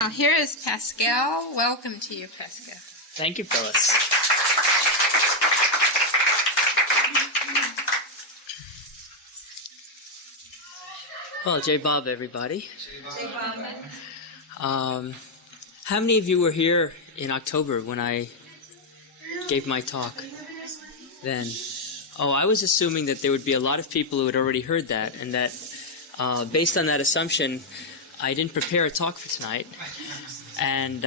Now here is Pascal. Welcome to you, Pascal. Thank you, Phyllis. Well, Jai Baba, everybody. Jai Baba. How many of you were here in October when I gave my talk then? Oh, I was assuming that there would be a lot of people who had already heard that, and that based on that assumption, I didn't prepare a talk for tonight. And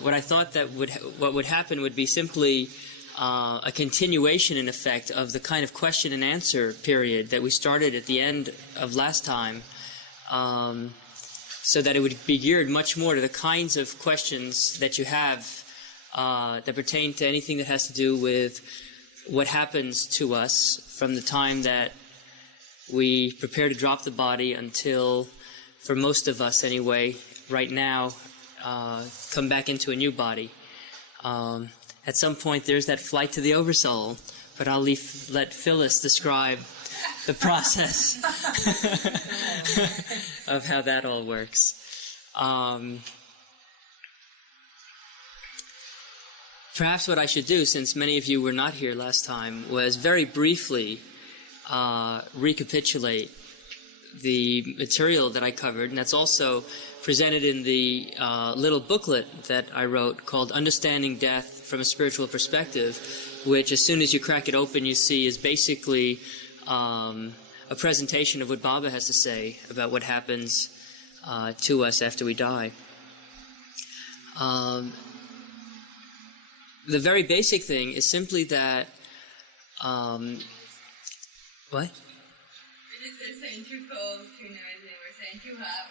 what I thought that what would happen would be simply a continuation, in effect, of the kind of question and answer period that we started at the end of last time, so that it would be geared much more to the kinds of questions that you have that pertain to anything that has to do with what happens to us from the time that we prepare to drop the body until, for most of us anyway, right now, come back into a new body. At some point there's that flight to the Oversoul, but I'll let Phyllis describe the process of how that all works. Perhaps what I should do, since many of you were not here last time, was very briefly recapitulate the material that I covered, and that's also presented in the little booklet that I wrote called Understanding Death from a Spiritual Perspective, which as soon as you crack it open you see is basically a presentation of what Baba has to say about what happens to us after we die. The very basic thing is simply that what? They're saying too cold, too noisy, we're saying too hot,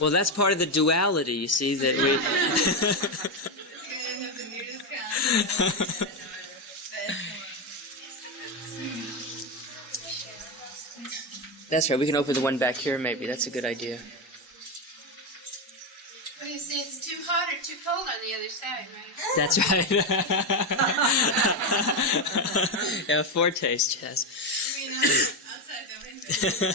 well, that's part of the duality, you see, that we... That's right, we can open the one back here maybe, that's a good idea. Well, you see, it's too hot or too cold on the other side, right? That's right. Yeah, foretaste, yes. You mean outside the window?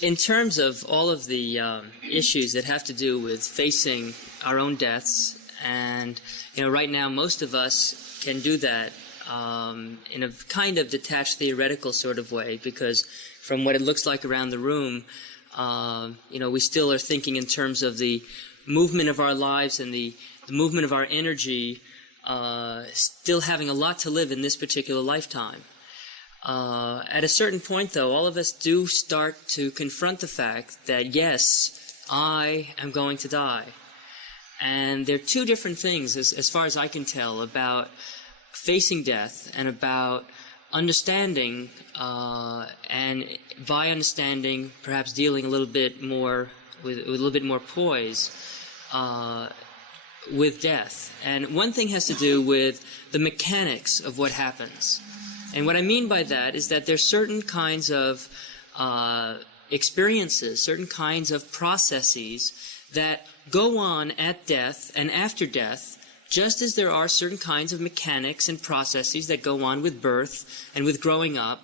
In terms of all of the issues that have to do with facing our own deaths, and right now most of us can do that in a kind of detached theoretical sort of way, because from what it looks like around the room, we still are thinking in terms of the movement of our lives and the movement of our energy, still having a lot to live in this particular lifetime. At a certain point, though, all of us do start to confront the fact that, yes, I am going to die. And there are two different things, as far as I can tell, about facing death and about understanding, and by understanding, perhaps dealing a little bit more with a little bit more poise with death. And one thing has to do with the mechanics of what happens. And what I mean by that is that there's certain kinds of experiences, certain kinds of processes that go on at death and after death, just as there are certain kinds of mechanics and processes that go on with birth and with growing up.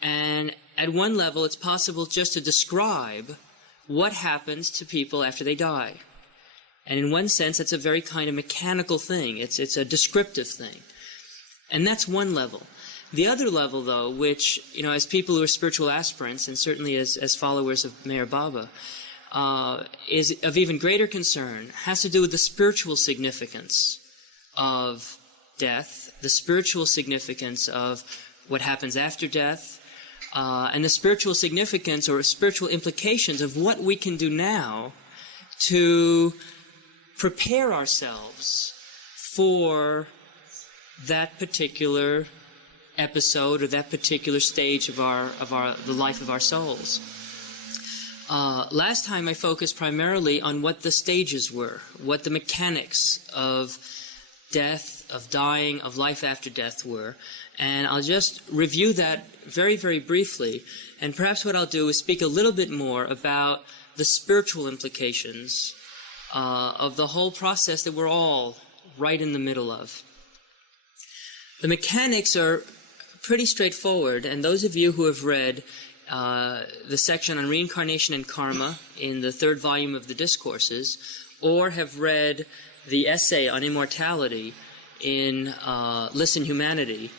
And at one level, it's possible just to describe what happens to people after they die. And in one sense, it's a very kind of mechanical thing. It's a descriptive thing. And that's one level. The other level, though, which, as people who are spiritual aspirants, and certainly as followers of Meher Baba, is of even greater concern, has to do with the spiritual significance of death, the spiritual significance of what happens after death, and the spiritual significance or spiritual implications of what we can do now to prepare ourselves for that particular episode or that particular stage of the life of our souls. Last time I focused primarily on what the stages were, what the mechanics of death, of dying, of life after death were. And I'll just review that very, very briefly. And perhaps what I'll do is speak a little bit more about the spiritual implications of the whole process that we're all right in the middle of. The mechanics are pretty straightforward. And those of you who have read the section on reincarnation and karma in the 3rd volume of the Discourses, or have read the essay on immortality in Listen Humanity,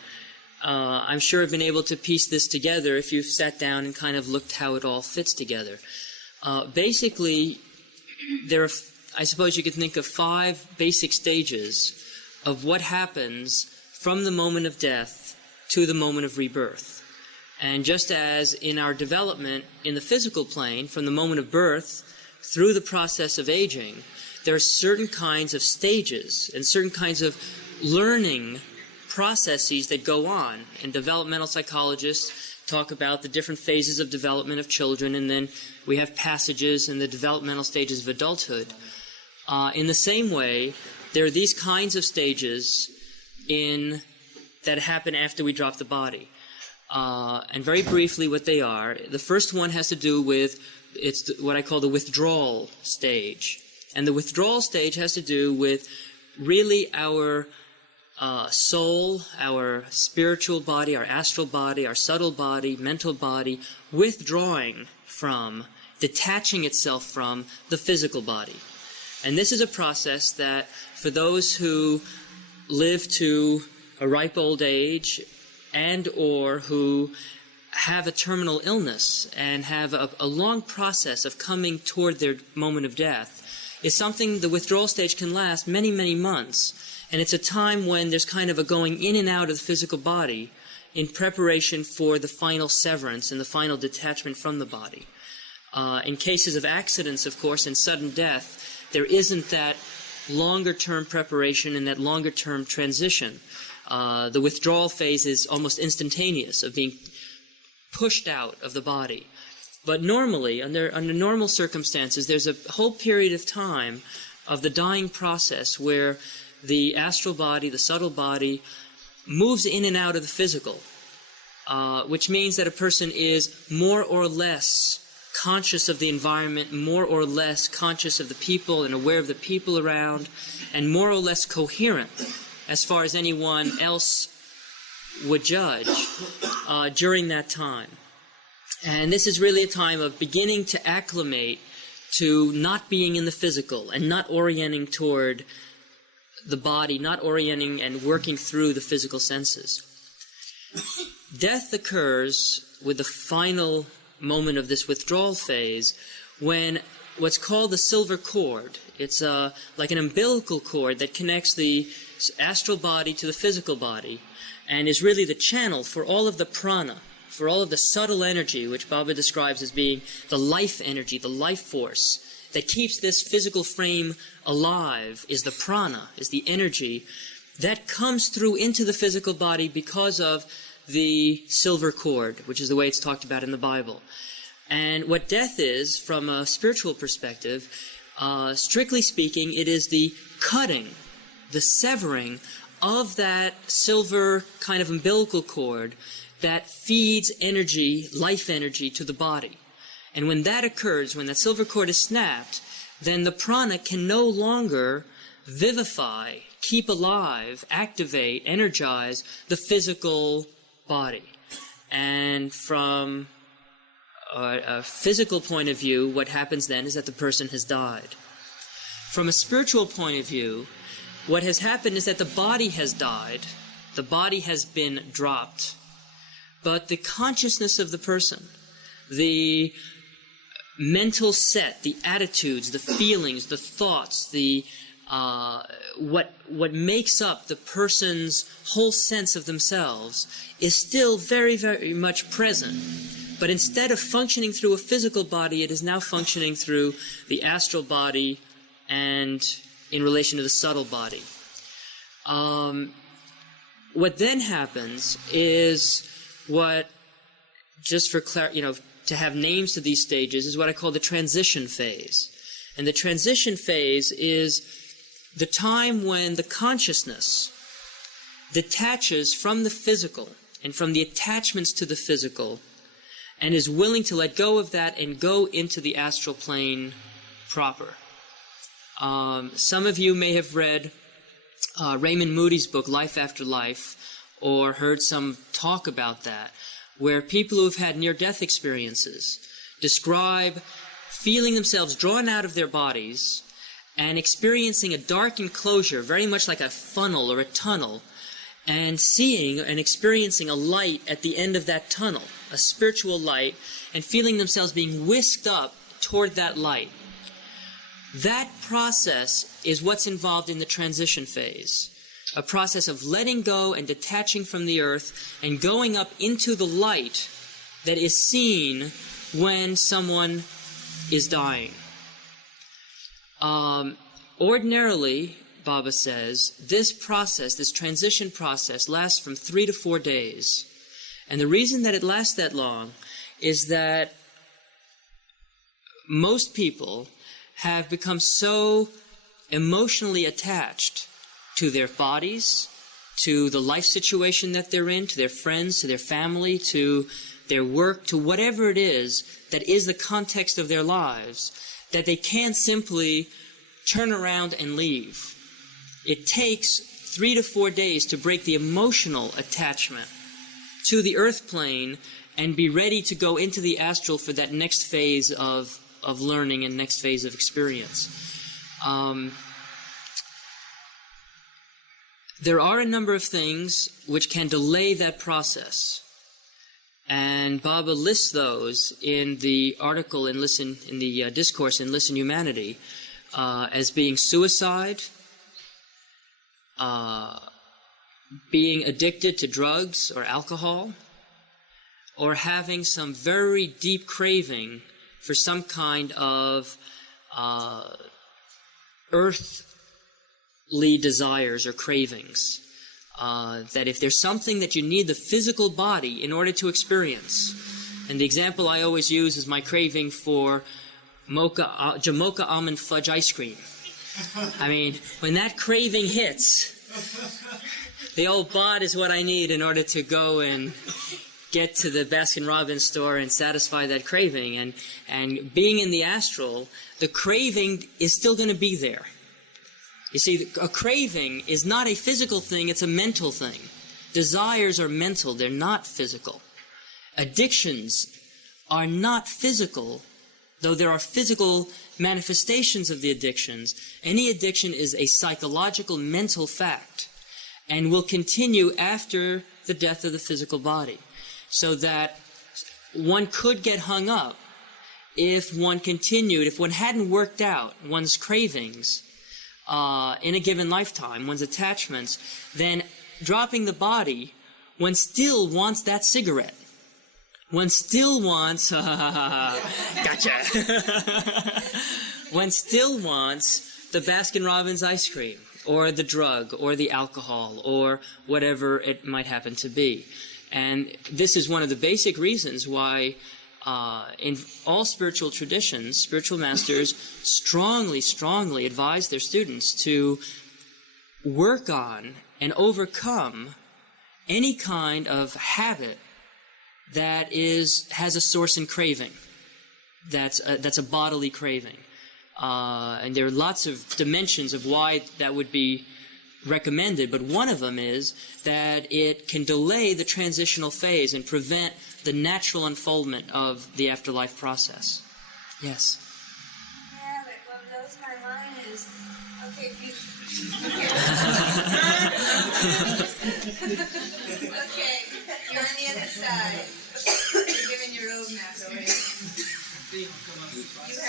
I'm sure have been able to piece this together if you've sat down and kind of looked how it all fits together. Basically, there are, I suppose you could think of 5 basic stages of what happens from the moment of death to the moment of rebirth. And just as in our development in the physical plane, from the moment of birth through the process of aging, there are certain kinds of stages and certain kinds of learning processes that go on. And developmental psychologists talk about the different phases of development of children, and then we have passages in the developmental stages of adulthood. In the same way, there are these kinds of stages that happen after we drop the body. And very briefly what they are, the first one has to do with, what I call the withdrawal stage. And the withdrawal stage has to do with really our soul, our spiritual body, our astral body, our subtle body, mental body, withdrawing from, detaching itself from the physical body. And this is a process that, for those who live to a ripe old age and or who have a terminal illness and have a long process of coming toward their moment of death, is something the withdrawal stage can last many, many months. And it's a time when there's kind of a going in and out of the physical body in preparation for the final severance and the final detachment from the body. In cases of accidents, of course, and sudden death, there isn't that longer-term preparation and that longer-term transition. The withdrawal phase is almost instantaneous, of being pushed out of the body. But normally, under normal circumstances, there's a whole period of time of the dying process where the astral body, the subtle body, moves in and out of the physical, which means that a person is more or less conscious of the environment, more or less conscious of the people and aware of the people around, and more or less coherent as far as anyone else would judge during that time. And this is really a time of beginning to acclimate to not being in the physical and not orienting toward the body, not orienting and working through the physical senses. Death occurs with the final moment of this withdrawal phase when what's called the silver cord, it's like an umbilical cord that connects the astral body to the physical body and is really the channel for all of the prana, for all of the subtle energy, which Baba describes as being the life energy, the life force that keeps this physical frame alive, is the prana, is the energy that comes through into the physical body because of the silver cord, which is the way it's talked about in the Bible. And what death is, from a spiritual perspective, strictly speaking, it is the cutting, the severing of that silver kind of umbilical cord that feeds energy, life energy, to the body. And when that occurs, when that silver cord is snapped, then the prana can no longer vivify, keep alive, activate, energize the physical body. And from a physical point of view, what happens then is that the person has died. From a spiritual point of view, what has happened is that the body has died, the body has been dropped, but the consciousness of the person, the mental set, the attitudes, the feelings, the thoughts, the what makes up the person's whole sense of themselves is still very, very much present. But instead of functioning through a physical body, it is now functioning through the astral body and in relation to the subtle body. What then happens is what, just for to have names to these stages, is what I call the transition phase. And the transition phase is the time when the consciousness detaches from the physical and from the attachments to the physical and is willing to let go of that and go into the astral plane proper. Some of you may have read Raymond Moody's book, Life After Life, or heard some talk about that, where people who've had near-death experiences describe feeling themselves drawn out of their bodies and experiencing a dark enclosure, very much like a funnel or a tunnel, and seeing and experiencing a light at the end of that tunnel, a spiritual light, and feeling themselves being whisked up toward that light. That process is what's involved in the transition phase, a process of letting go and detaching from the earth and going up into the light that is seen when someone is dying. Ordinarily, Baba says, this process, this transition process, lasts from 3 to 4 days. And the reason that it lasts that long is that most people have become so emotionally attached to their bodies, to the life situation that they're in, to their friends, to their family, to their work, to whatever it is that is the context of their lives, that they can't simply turn around and leave. It takes 3 to 4 days to break the emotional attachment to the earth plane and be ready to go into the astral for that next phase of learning and next phase of experience. There are a number of things which can delay that process. And Baba lists those in the article in the discourse in Listen Humanity as being suicide, being addicted to drugs or alcohol, or having some very deep craving for some kind of earthly desires or cravings. That if there's something that you need the physical body in order to experience, and the example I always use is my craving for Jamocha almond fudge ice cream. I mean, when that craving hits, the old bod is what I need in order to go and get to the Baskin-Robbins store and satisfy that craving. And being in the astral, the craving is still going to be there. You see, a craving is not a physical thing, it's a mental thing. Desires are mental, they're not physical. Addictions are not physical, though there are physical manifestations of the addictions. Any addiction is a psychological, mental fact, and will continue after the death of the physical body. So that one could get hung up if one continued, if one hadn't worked out one's cravings in a given lifetime, one's attachments, then dropping the body, one still wants that cigarette. One still wants, gotcha. One still wants the Baskin-Robbins ice cream, or the drug, or the alcohol, or whatever it might happen to be. And this is one of the basic reasons why in all spiritual traditions, spiritual masters strongly, strongly advise their students to work on and overcome any kind of habit that has a source in craving, that's a bodily craving. And there are lots of dimensions of why that would be recommended, but one of them is that it can delay the transitional phase and prevent the natural unfoldment of the afterlife process. Yes? Yeah, but what blows my mind is, okay, okay, you're on the other side. You're given your roadmap already. You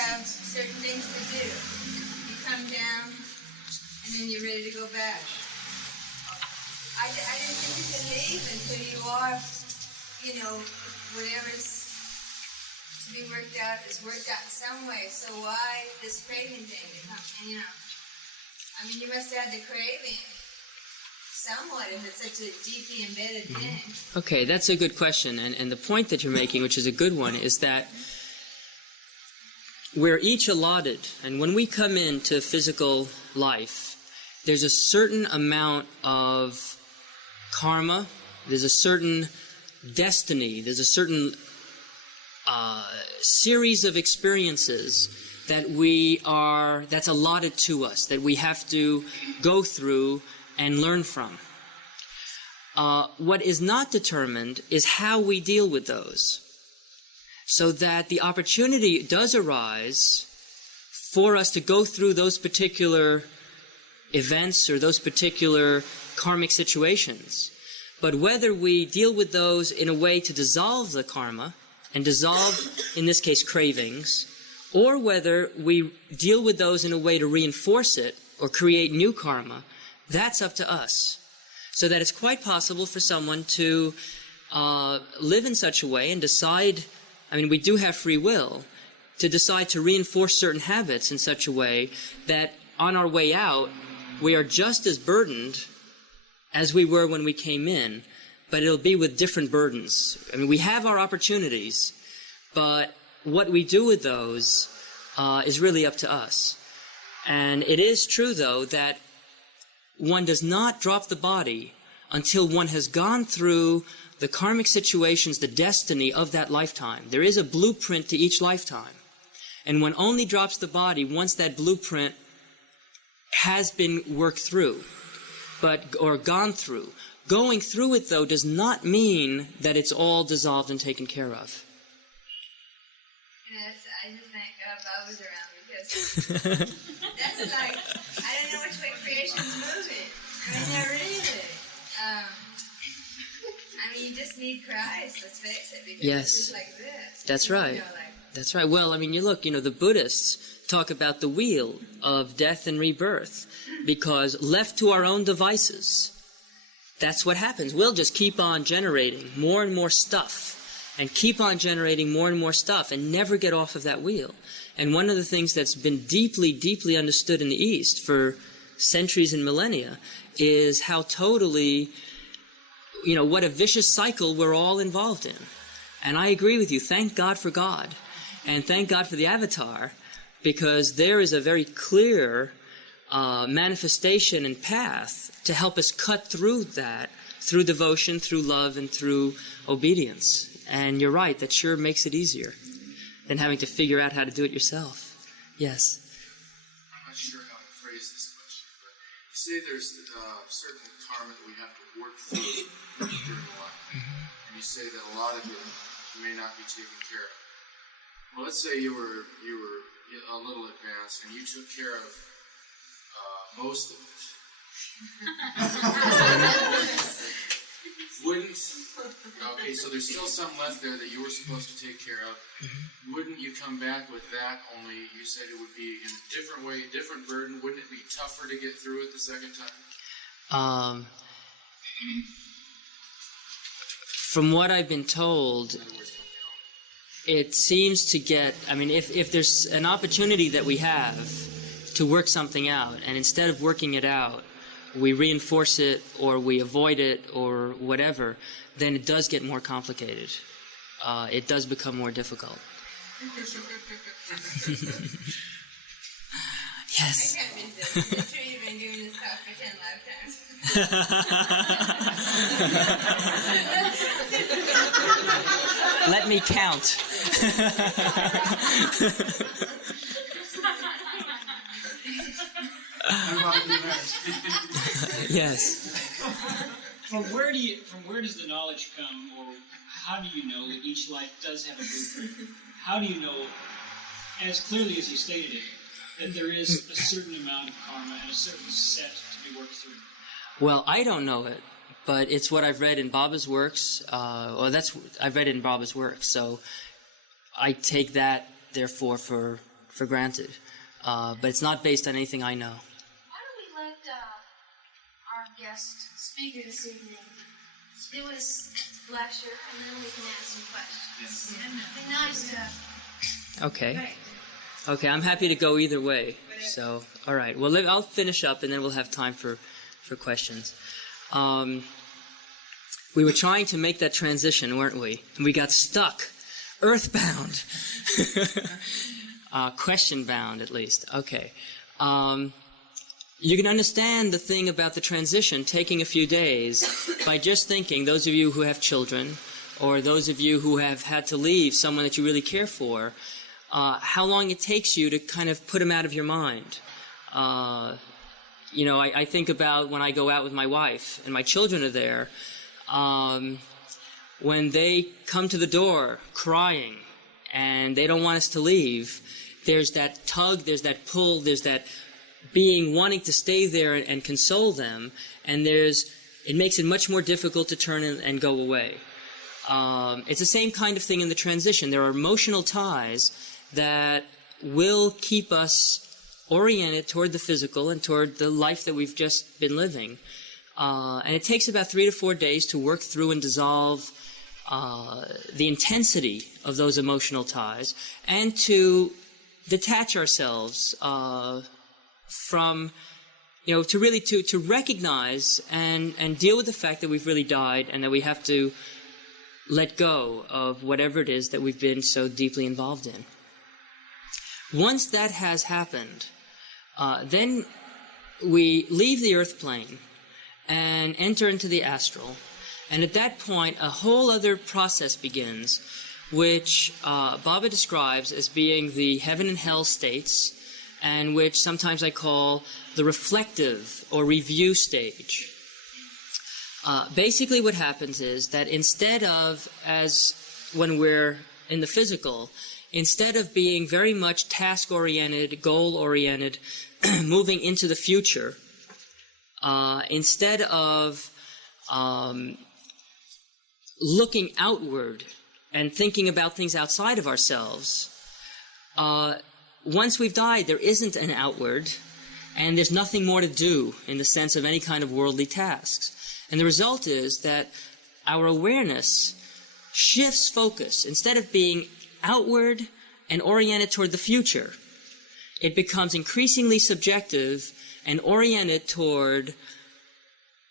have certain things to do. You come down, and then you're ready to go back. I didn't think you could leave until you are, whatever's to be worked out is worked out in some way. So why this craving thing to come, I mean, you must have had the craving somewhat if it's such a deeply embedded thing. Okay, that's a good question. And the point that you're making, which is a good one, is that we're each allotted, and when we come into physical life, there's a certain amount of karma, there's a certain destiny, there's a certain series of experiences that's allotted to us, that we have to go through and learn from. What is not determined is how we deal with those. So that the opportunity does arise for us to go through those particular events or those particular karmic situations. But whether we deal with those in a way to dissolve the karma, and dissolve, in this case, cravings, or whether we deal with those in a way to reinforce it or create new karma, that's up to us. So that it's quite possible for someone to live in such a way and decide, I mean, we do have free will, to decide to reinforce certain habits in such a way that on our way out, we are just as burdened as we were when we came in, but it'll be with different burdens. I mean, we have our opportunities, but what we do with those is really up to us. And it is true, though, that one does not drop the body until one has gone through the karmic situations, the destiny of that lifetime. There is a blueprint to each lifetime. And one only drops the body once that blueprint has been worked through, or gone through. Going through it, though, does not mean that it's all dissolved and taken care of. I just thank God Bob was around, because that's like, I don't know which way creation's moving. I mean, not really. I mean, you just need Christ, let's face it, because Yes. it's just like this. That's right. That's right. Well, I mean, you look, the Buddhists talk about the wheel of death and rebirth, because left to our own devices, that's what happens. We'll just keep on generating more and more stuff, and keep on generating more and more stuff, and never get off of that wheel. And one of the things that's been deeply, deeply understood in the East for centuries and millennia is how totally, what a vicious cycle we're all involved in. And I agree with you. Thank God for God. And thank God for the avatar, because there is a very clear manifestation and path to help us cut through that, through devotion, through love, and through obedience. And you're right, that sure makes it easier than having to figure out how to do it yourself. Yes? I'm not sure how to phrase this question, but you say there's certain karma that we have to work through during life. And you say that a lot of it may not be taken care of. Well, let's say you were a little advanced and you took care of most of it. Okay, so there's still some left there that you were supposed to take care of. Wouldn't you come back with that, only you said it would be in a different way, a different burden? Wouldn't it be tougher to get through it the second time? From what I've been told, it seems to get, if there's an opportunity that we have to work something out, and instead of working it out, we reinforce it, or we avoid it, or whatever, then it does get more complicated. It does become more difficult. Yes. I can't miss this. I'm sure you've been doing this talk for 10 lifetimes. Let me count. Yes. From where does the knowledge come, or how do you know that each life does have a blueprint? How do you know, as clearly as you stated it, that there is a certain amount of karma and a certain set to be worked through? Well, I don't know it, but it's what I've read in Baba's works. I've read it in Baba's works, so I take that, therefore, for granted. But it's not based on anything I know. Why don't we let our guest speaker this evening do his lecture, and then we can ask some questions. It'd be nice to... Okay. Okay, I'm happy to go either way. So, all right. Well, I'll finish up, and then we'll have time for questions. We were trying to make that transition, weren't we? And we got stuck. Earthbound. Question-bound, at least. Okay. You can understand the thing about the transition taking a few days by just thinking, those of you who have children, or those of you who have had to leave someone that you really care for, how long it takes you to kind of put them out of your mind. I think about when I go out with my wife and my children are there, when they come to the door crying and they don't want us to leave, there's that tug, there's that pull, there's that being wanting to stay there and console them, and it makes it much more difficult to turn and go away. It's the same kind of thing in the transition. There are emotional ties that will keep us oriented toward the physical and toward the life that we've just been living. And it takes about 3 to 4 days to work through and dissolve the intensity of those emotional ties and to detach ourselves from, to really to recognize and deal with the fact that we've really died and that we have to let go of whatever it is that we've been so deeply involved in. Once that has happened, then we leave the earth plane and enter into the astral. And at that point, a whole other process begins, which Baba describes as being the heaven and hell states, and which sometimes I call the reflective or review stage. Basically what happens is that instead of, as when we're in the physical, instead of being very much task-oriented, goal-oriented, moving into the future, instead of looking outward and thinking about things outside of ourselves, once we've died, there isn't an outward, and there's nothing more to do in the sense of any kind of worldly tasks. And the result is that our awareness shifts focus. Instead of being outward and oriented toward the future, it becomes increasingly subjective and oriented toward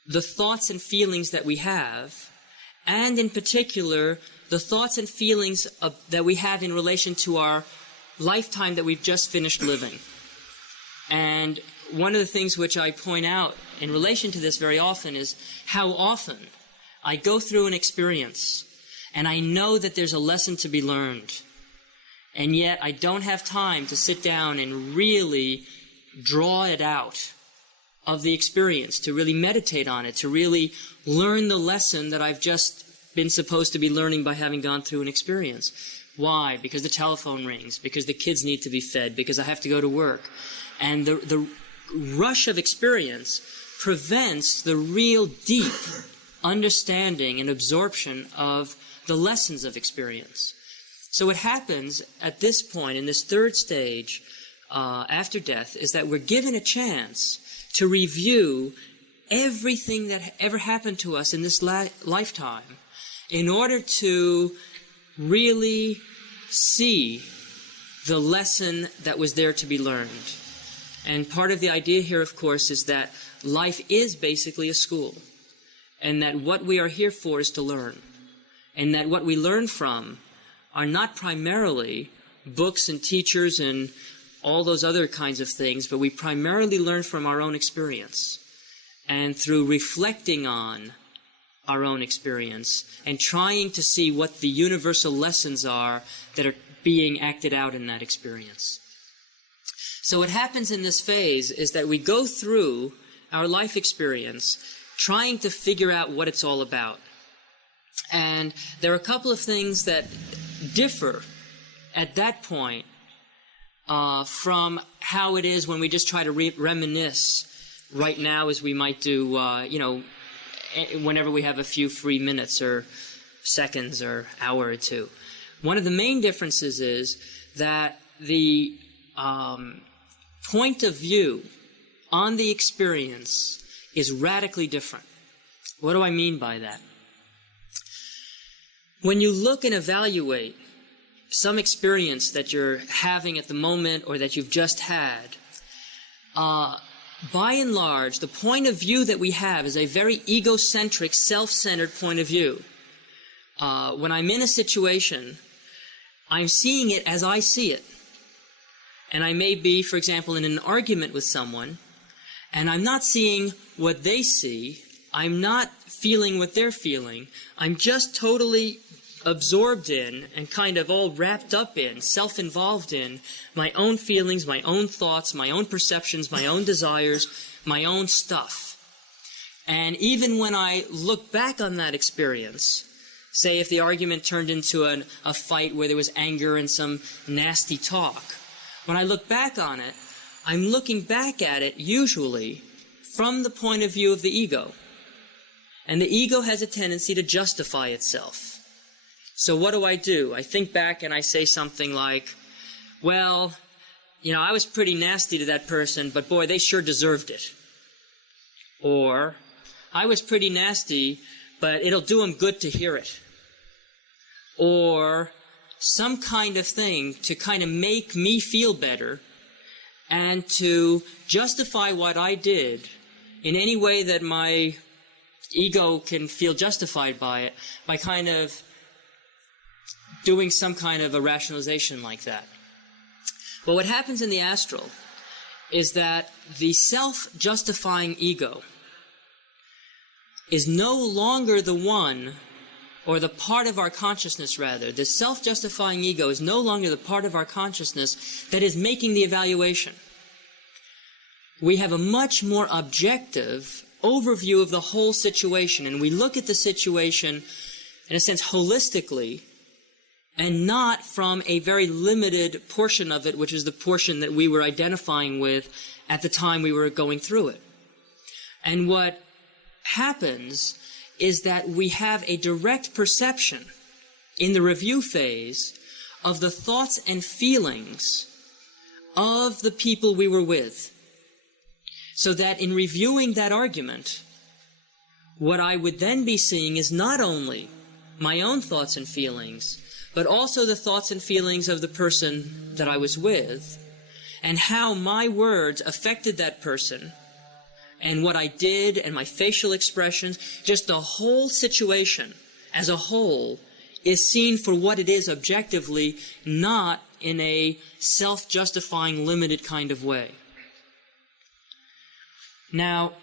the thoughts and feelings that we have, and in particular, the thoughts and feelings that we have in relation to our lifetime that we've just finished living. And one of the things which I point out in relation to this very often is how often I go through an experience and I know that there's a lesson to be learned, and yet I don't have time to sit down and really draw it out of the experience, to really meditate on it, to really learn the lesson that I've just been supposed to be learning by having gone through an experience. Why? Because the telephone rings, because the kids need to be fed, because I have to go to work. And the rush of experience prevents the real deep understanding and absorption of the lessons of experience. So what happens at this point, in this third stage, after death, is that we're given a chance to review everything that ever happened to us in this lifetime in order to really see the lesson that was there to be learned. And part of the idea here, of course, is that life is basically a school, and that what we are here for is to learn, and that what we learn from are not primarily books and teachers and all those other kinds of things, but we primarily learn from our own experience, and through reflecting on our own experience and trying to see what the universal lessons are that are being acted out in that experience. So what happens in this phase is that we go through our life experience trying to figure out what it's all about. And there are a couple of things that differ at that point from how it is when we just try to reminisce right now, as we might do, whenever we have a few free minutes or seconds or hour or two. One of the main differences is that the point of view on the experience is radically different. What do I mean by that? When you look and evaluate some experience that you're having at the moment or that you've just had, by and large, the point of view that we have is a very egocentric, self-centered point of view. When I'm in a situation, I'm seeing it as I see it. And I may be, for example, in an argument with someone, and I'm not seeing what they see, I'm not feeling what they're feeling, I'm just totally absorbed in and kind of all wrapped up in, self-involved in my own feelings, my own thoughts, my own perceptions, my own desires, my own stuff. And even when I look back on that experience, say if the argument turned into a fight where there was anger and some nasty talk, when I look back on it, I'm looking back at it usually from the point of view of the ego. And the ego has a tendency to justify itself. So what do? I think back and I say something like, well, I was pretty nasty to that person, but boy, they sure deserved it. Or, I was pretty nasty, but it'll do them good to hear it. Or, some kind of thing to kind of make me feel better and to justify what I did in any way that my ego can feel justified by it, by kind of doing some kind of a rationalization like that. But what happens in the astral is that the self-justifying ego is no longer the one, or the part of our consciousness rather, the self-justifying ego is no longer the part of our consciousness that is making the evaluation. We have a much more objective overview of the whole situation, and we look at the situation, in a sense, holistically, and not from a very limited portion of it, which is the portion that we were identifying with at the time we were going through it. And what happens is that we have a direct perception in the review phase of the thoughts and feelings of the people we were with. So that in reviewing that argument, what I would then be seeing is not only my own thoughts and feelings, but also the thoughts and feelings of the person that I was with, and how my words affected that person, and what I did, and my facial expressions, just the whole situation as a whole is seen for what it is objectively, not in a self-justifying, limited kind of way. Now,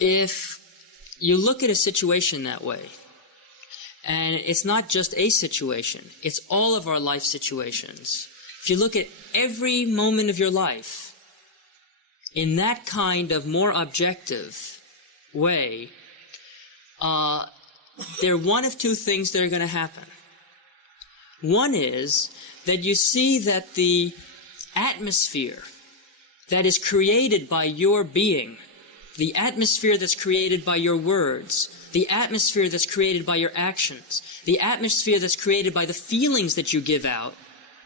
if you look at a situation that way, and it's not just a situation, it's all of our life situations. If you look at every moment of your life in that kind of more objective way, there are one of two things that are going to happen. One is that you see that the atmosphere that is created by your being, the atmosphere that's created by your words, the atmosphere that's created by your actions, the atmosphere that's created by the feelings that you give out,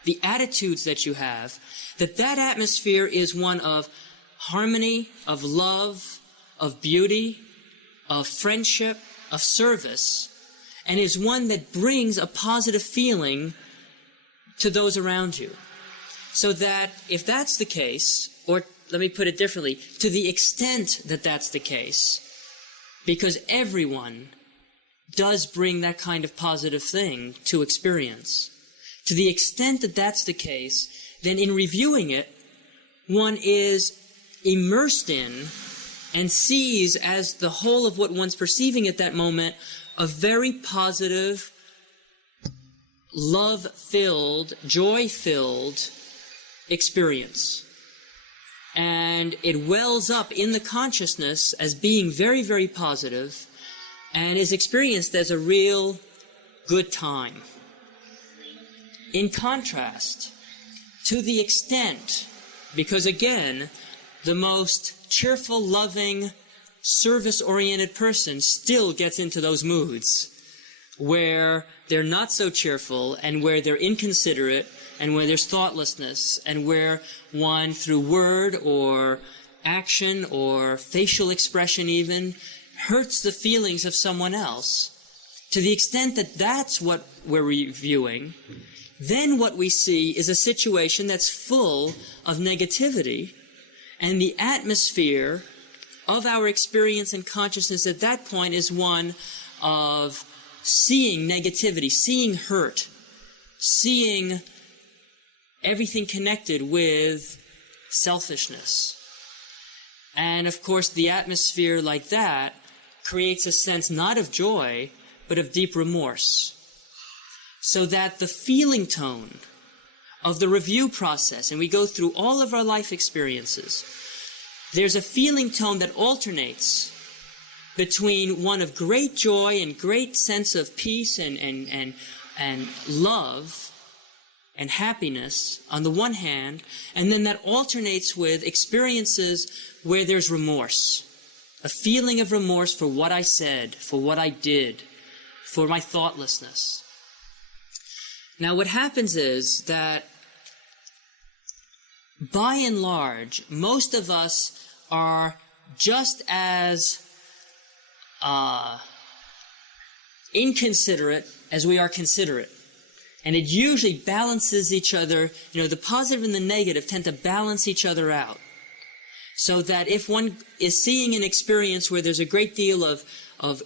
the attitudes that you have, that atmosphere is one of harmony, of love, of beauty, of friendship, of service, and is one that brings a positive feeling to those around you. So that if that's the case, or let me put it differently, to the extent that that's the case, because everyone does bring that kind of positive thing to experience, to the extent that that's the case, then in reviewing it, one is immersed in and sees as the whole of what one's perceiving at that moment a very positive, love-filled, joy-filled experience. And it wells up in the consciousness as being very, very positive and is experienced as a real good time. In contrast, to the extent, because again, the most cheerful, loving, service-oriented person still gets into those moods where they're not so cheerful and where they're inconsiderate and where there's thoughtlessness, and where one, through word or action or facial expression even, hurts the feelings of someone else. To the extent that that's what we're reviewing, then what we see is a situation that's full of negativity, and the atmosphere of our experience and consciousness at that point is one of seeing negativity, seeing hurt, seeing everything connected with selfishness. And of course, the atmosphere like that creates a sense not of joy, but of deep remorse. So that the feeling tone of the review process, and we go through all of our life experiences, there's a feeling tone that alternates between one of great joy and great sense of peace and love and happiness on the one hand, and then that alternates with experiences where there's remorse, a feeling of remorse for what I said, for what I did, for my thoughtlessness. Now what happens is that by and large, most of us are just as inconsiderate as we are considerate. And it usually balances each other. The positive and the negative tend to balance each other out. So that if one is seeing an experience where there's a great deal of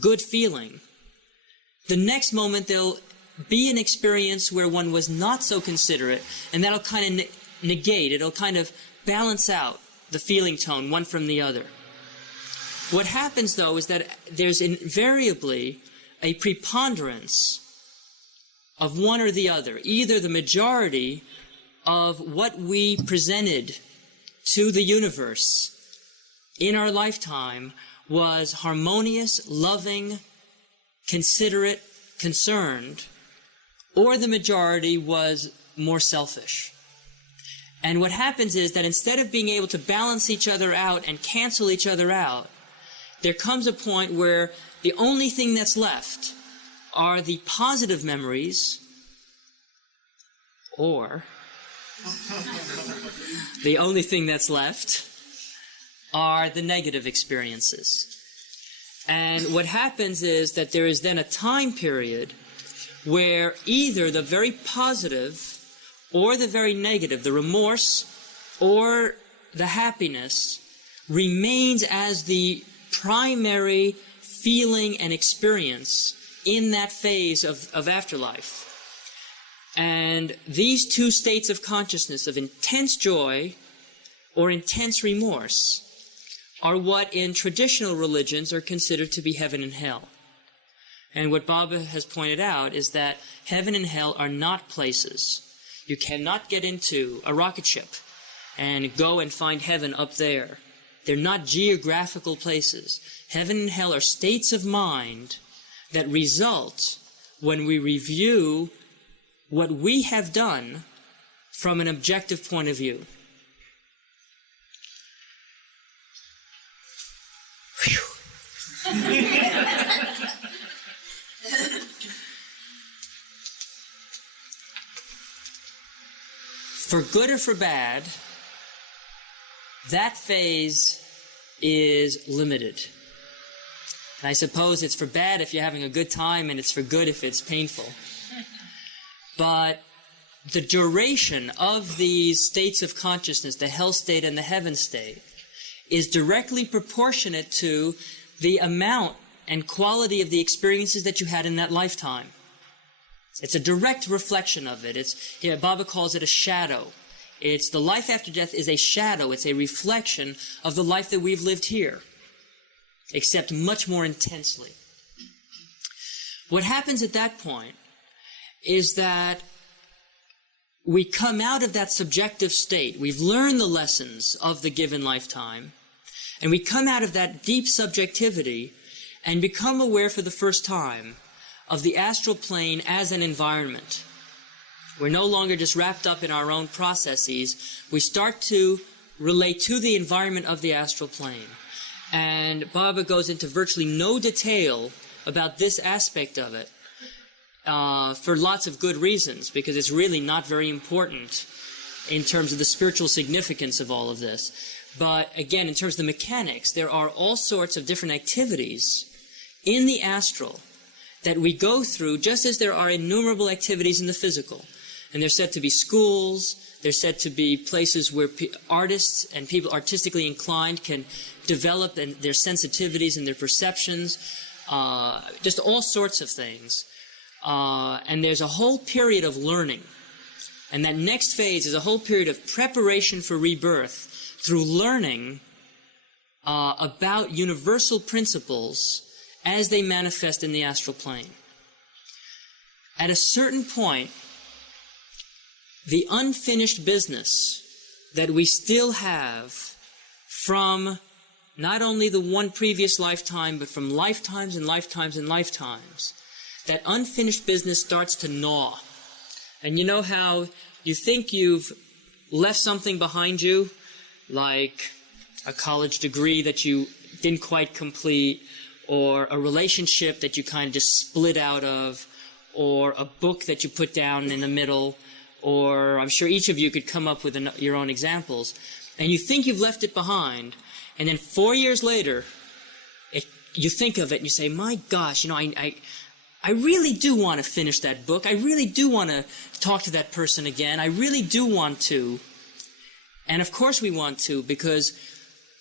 good feeling, the next moment there'll be an experience where one was not so considerate, and that'll kind of negate, it'll kind of balance out the feeling tone one from the other. What happens, though, is that there's invariably a preponderance of one or the other. Either the majority of what we presented to the universe in our lifetime was harmonious, loving, considerate, concerned, or the majority was more selfish. And what happens is that instead of being able to balance each other out and cancel each other out, there comes a point where the only thing that's left are the positive memories, or the only thing that's left are the negative experiences. And what happens is that there is then a time period where either the very positive or the very negative, the remorse or the happiness, remains as the primary feeling and experience in that phase of afterlife. And these two states of consciousness, of intense joy or intense remorse, are what in traditional religions are considered to be heaven and hell. And what Baba has pointed out is that heaven and hell are not places. You cannot get into a rocket ship and go and find heaven up there. They're not geographical places. Heaven and hell are states of mind that result when we review what we have done from an objective point of view. For good or for bad, that phase is limited. And I suppose it's for bad if you're having a good time, and it's for good if it's painful. But the duration of these states of consciousness, the hell state and the heaven state, is directly proportionate to the amount and quality of the experiences that you had in that lifetime. It's a direct reflection of it. Baba calls it a shadow. It's the life after death is a shadow. It's a reflection of the life that we've lived here, except much more intensely. What happens at that point is that we come out of that subjective state. We've learned the lessons of the given lifetime, and we come out of that deep subjectivity and become aware for the first time of the astral plane as an environment. We're no longer just wrapped up in our own processes. We start to relate to the environment of the astral plane. And Baba goes into virtually no detail about this aspect of it for lots of good reasons, because it's really not very important in terms of the spiritual significance of all of this. But again, in terms of the mechanics, there are all sorts of different activities in the astral that we go through, just as there are innumerable activities in the physical. And they're said to be schools, they're said to be places where artists and people artistically inclined can develop their sensitivities and their perceptions, just all sorts of things. And there's a whole period of learning. And that next phase is a whole period of preparation for rebirth through learning about universal principles as they manifest in the astral plane. At a certain point, the unfinished business that we still have from not only the one previous lifetime, but from lifetimes and lifetimes and lifetimes, that unfinished business starts to gnaw. And you know how you think you've left something behind you, like a college degree that you didn't quite complete, or a relationship that you kind of just split out of, or a book that you put down in the middle, or I'm sure each of you could come up with your own examples, and you think you've left it behind, and then 4 years later, you think of it and you say, my gosh, you know, I really do want to finish that book. I really do want to talk to that person again. I really do want to. And of course we want to, because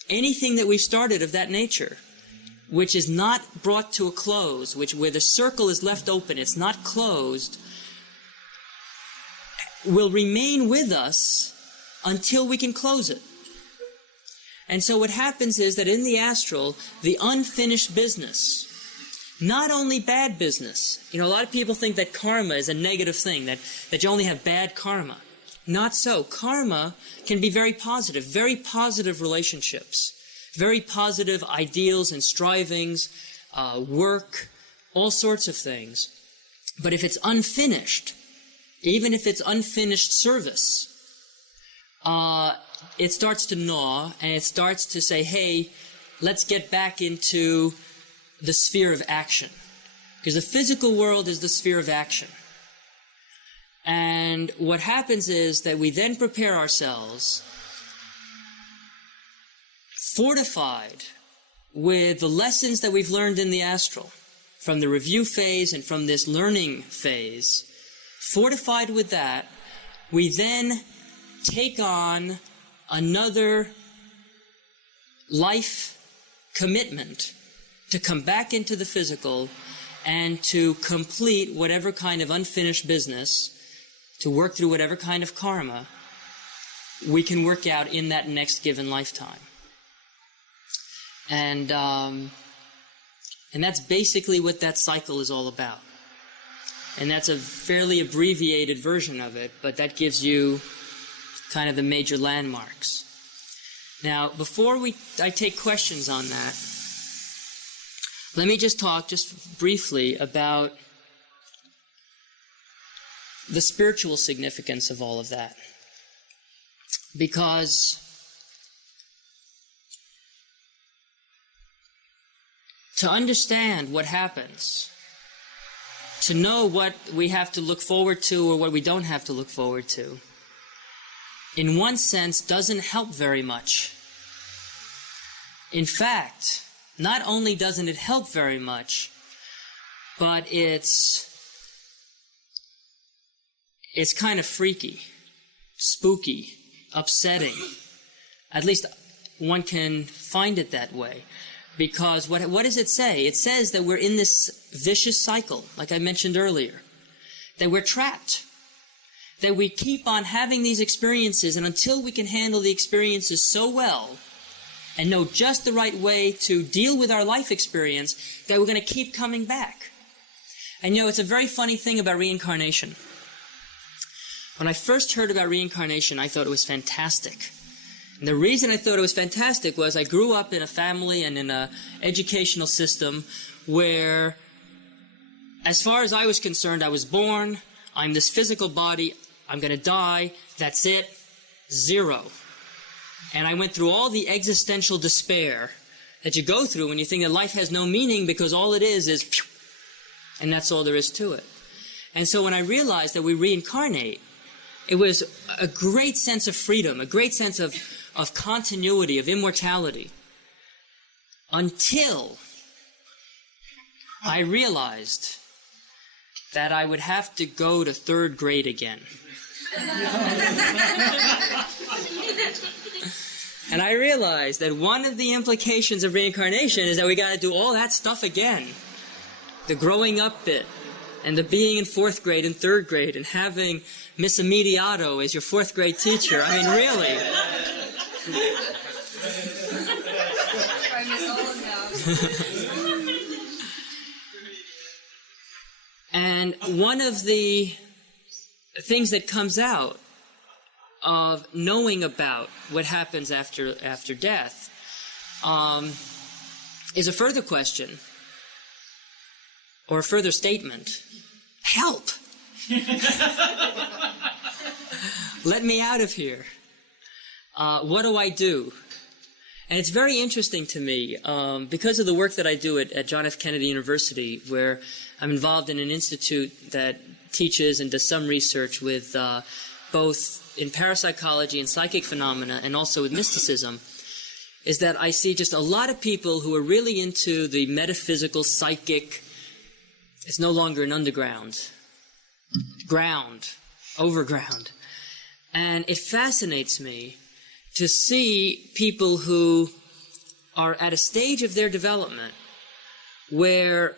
anything that we've started of that nature, which is not brought to a close, where the circle is left open, it's not closed, will remain with us until we can close it. And so what happens is that in the astral, the unfinished business, not only bad business, you know, a lot of people think that karma is a negative thing, that you only have bad karma. Not so. Karma can be very positive relationships, very positive ideals and strivings, work, all sorts of things. But if it's unfinished, even if it's unfinished service, it starts to gnaw, and it starts to say, hey, let's get back into the sphere of action. Because the physical world is the sphere of action. And what happens is that we then prepare ourselves, fortified with the lessons that we've learned in the astral, from the review phase and from this learning phase. Fortified with that, we then take on another life commitment to come back into the physical and to complete whatever kind of unfinished business, to work through whatever kind of karma we can work out in that next given lifetime. And that's basically what that cycle is all about. And that's a fairly abbreviated version of it, but that gives you kind of the major landmarks. Now, before I take questions on that, let me just talk just briefly about the spiritual significance of all of that. Because to understand what happens, to know what we have to look forward to or what we don't have to look forward to, in one sense, doesn't help very much. In fact, not only doesn't it help very much, but it's kind of freaky, spooky, upsetting. At least one can find it that way. Because what does it say? It says that we're in this vicious cycle, like I mentioned earlier. That we're trapped. That we keep on having these experiences, and until we can handle the experiences so well and know just the right way to deal with our life experience, that we're going to keep coming back. And you know, it's a very funny thing about reincarnation. When I first heard about reincarnation, I thought it was fantastic. And the reason I thought it was fantastic was I grew up in a family and in an educational system where, as far as I was concerned, I was born, I'm this physical body, I'm going to die, that's it, zero. And I went through all the existential despair that you go through when you think that life has no meaning because all it is, and that's all there is to it. And so when I realized that we reincarnate, it was a great sense of freedom, a great sense of continuity, of immortality, until I realized that I would have to go to 3rd grade again. And I realized that one of the implications of reincarnation is that we got to do all that stuff again. The growing up bit, and the being in 4th grade and 3rd grade, and having Miss Immediato as your 4th grade teacher. I mean, really. And one of the things that comes out of knowing about what happens after death is a further question or a further statement. Help! Let me out of here. What do I do? And it's very interesting to me because of the work that I do at John F. Kennedy University, where I'm involved in an institute that teaches and does some research with both in parapsychology and psychic phenomena and also with mysticism, is that I see just a lot of people who are really into the metaphysical, psychic. It's no longer an underground, overground. And it fascinates me to see people who are at a stage of their development where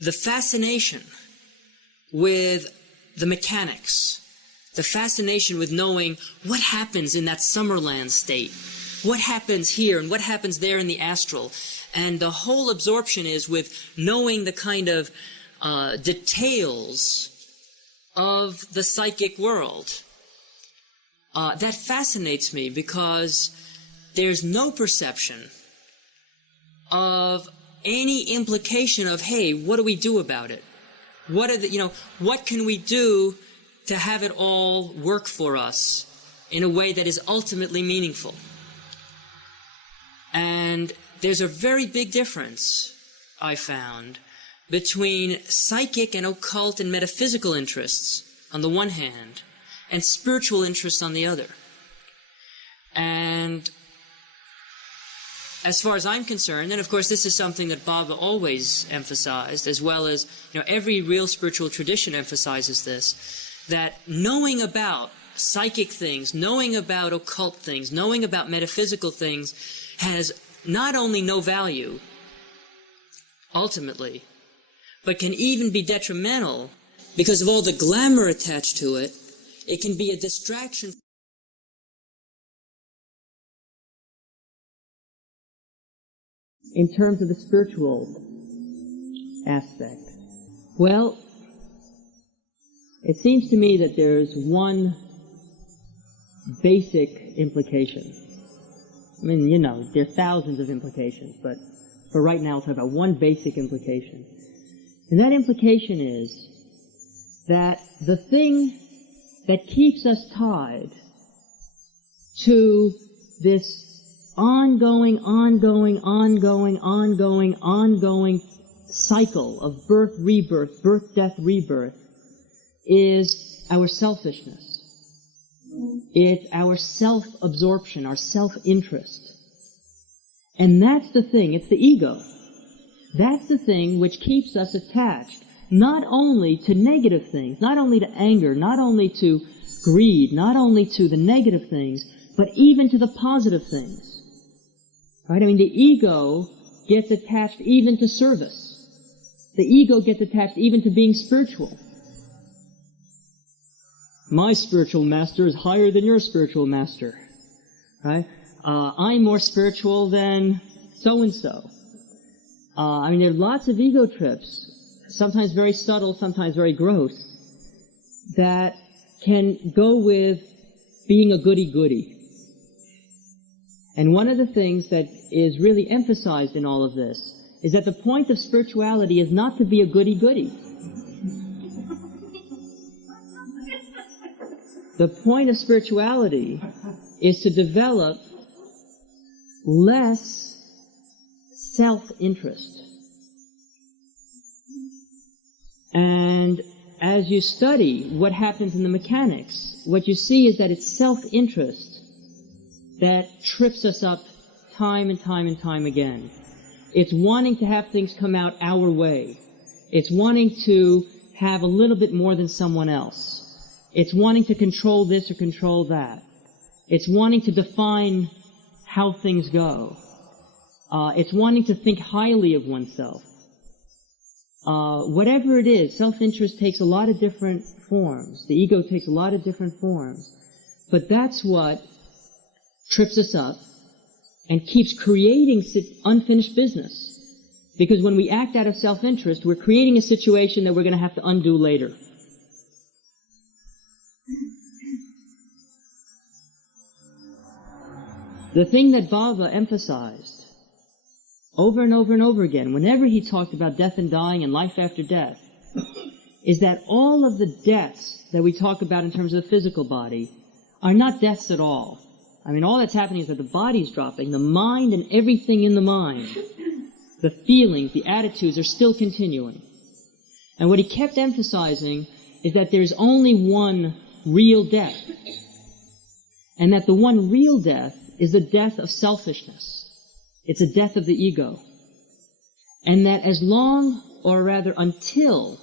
the fascination with the mechanics, the fascination with knowing what happens in that Summerland state, what happens here and what happens there in the astral, and the whole absorption is with knowing the kind of details of the psychic world. That fascinates me because there's no perception of any implication of, hey, what do we do about it? What can we do to have it all work for us in a way that is ultimately meaningful? And there's a very big difference, I found, between psychic and occult and metaphysical interests on the one hand, and spiritual interests on the other. And as far as I'm concerned, and of course this is something that Baba always emphasized, as well as every real spiritual tradition emphasizes this, that knowing about psychic things, knowing about occult things, knowing about metaphysical things has not only no value, ultimately, but can even be detrimental because of all the glamour attached to it. It can be a distraction. In terms of the spiritual aspect, well, it seems to me that there's one basic implication. I mean, there are thousands of implications, but for right now, I'll talk about one basic implication. And that implication is that the thing that keeps us tied to this ongoing cycle of birth, death, rebirth, is our selfishness. It's our self-absorption, our self-interest. And that's the thing, it's the ego. That's the thing which keeps us attached not only to negative things, not only to anger, not only to greed, not only to the negative things, but even to the positive things. Right? I mean, the ego gets attached even to service. The ego gets attached even to being spiritual. My spiritual master is higher than your spiritual master. Right? I'm more spiritual than so-and-so. I mean, there are lots of ego trips, sometimes very subtle, sometimes very gross, that can go with being a goody-goody. And one of the things that is really emphasized in all of this is that the point of spirituality is not to be a goody-goody. The point of spirituality is to develop less self-interest. And as you study what happens in the mechanics, what you see is that it's self-interest that trips us up time and time and time again. It's wanting to have things come out our way. It's wanting to have a little bit more than someone else. It's wanting to control this or control that. It's wanting to define how things go. It's wanting to think highly of oneself. Whatever it is, self-interest takes a lot of different forms. The ego takes a lot of different forms. But that's what trips us up and keeps creating unfinished business. Because when we act out of self-interest, we're creating a situation that we're going to have to undo later. The thing that Baba emphasized over and over and over again, whenever he talked about death and dying and life after death, is that all of the deaths that we talk about in terms of the physical body are not deaths at all. I mean, all that's happening is that the body's dropping, the mind and everything in the mind, the feelings, the attitudes are still continuing. And what he kept emphasizing is that there's only one real death, and that the one real death is the death of selfishness. It's a death of the ego. And that as long, or rather until,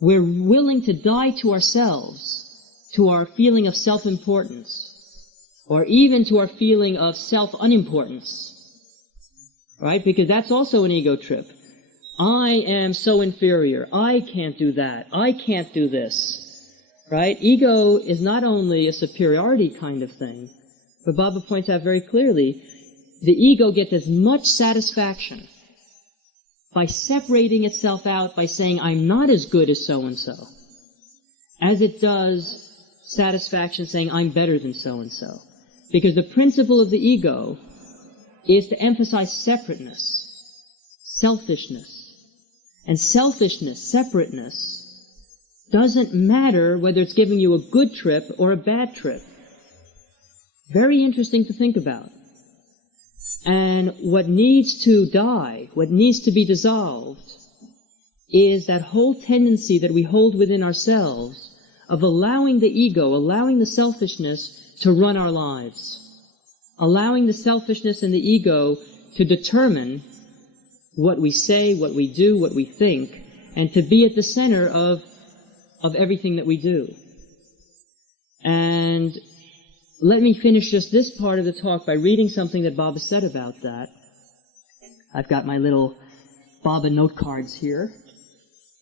we're willing to die to ourselves, to our feeling of self-importance, or even to our feeling of self-unimportance, right? Because that's also an ego trip. I am so inferior. I can't do that. I can't do this, right? Ego is not only a superiority kind of thing, but Baba points out very clearly, the ego gets as much satisfaction by separating itself out, by saying, I'm not as good as so-and-so, as it does satisfaction saying, I'm better than so-and-so. Because the principle of the ego is to emphasize separateness, selfishness. And selfishness, separateness, doesn't matter whether it's giving you a good trip or a bad trip. Very interesting to think about. And what needs to die, what needs to be dissolved, is that whole tendency that we hold within ourselves of allowing the ego, allowing the selfishness to run our lives, allowing the selfishness and the ego to determine what we say, what we do, what we think, and to be at the center of everything that we do. And let me finish just this part of the talk by reading something that Baba said about that. I've got my little Baba note cards here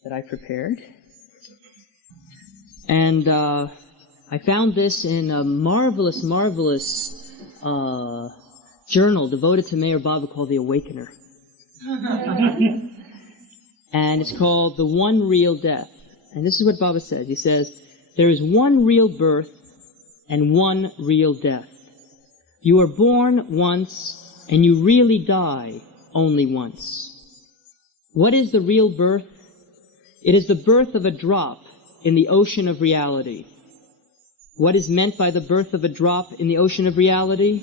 that I prepared. And I found this in a marvelous journal devoted to Mayor Baba called The Awakener. And it's called The One Real Death. And this is what Baba says. He says, there is one real birth and one real death. You are born once and you really die only once. What is the real birth? It is the birth of a drop in the ocean of reality. What is meant by the birth of a drop in the ocean of reality?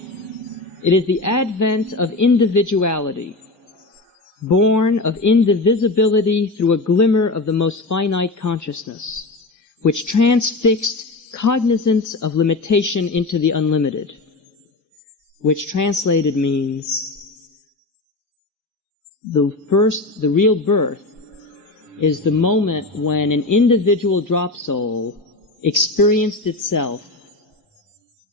It is the advent of individuality, born of indivisibility through a glimmer of the most finite consciousness, which transfixed cognizance of limitation into the unlimited, which translated means the real birth is the moment when an individual drop soul experienced itself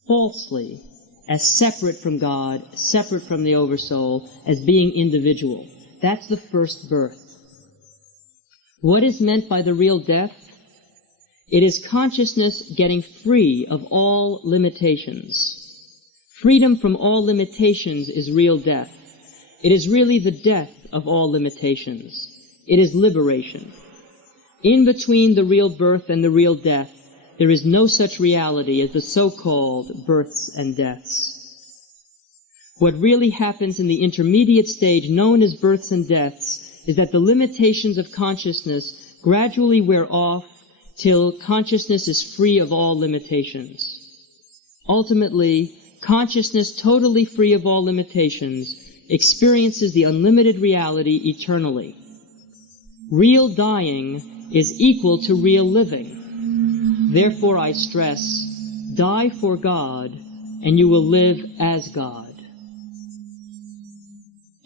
falsely as separate from God, separate from the Oversoul, as being individual. That's the first birth. What is meant by the real death? It is consciousness getting free of all limitations. Freedom from all limitations is real death. It is really the death of all limitations. It is liberation. In between the real birth and the real death, there is no such reality as the so-called births and deaths. What really happens in the intermediate stage known as births and deaths is that the limitations of consciousness gradually wear off till consciousness is free of all limitations. Ultimately, consciousness totally free of all limitations experiences the unlimited reality eternally. Real dying is equal to real living. Therefore, I stress, die for God, and you will live as God.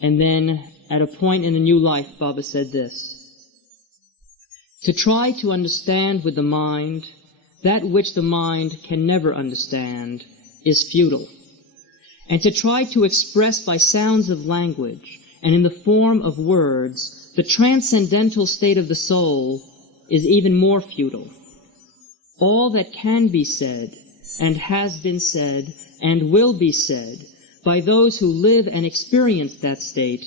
And then, at a point in the new life, Baba said this: to try to understand with the mind that which the mind can never understand is futile. And to try to express by sounds of language and in the form of words the transcendental state of the soul is even more futile. All that can be said, and has been said, and will be said by those who live and experience that state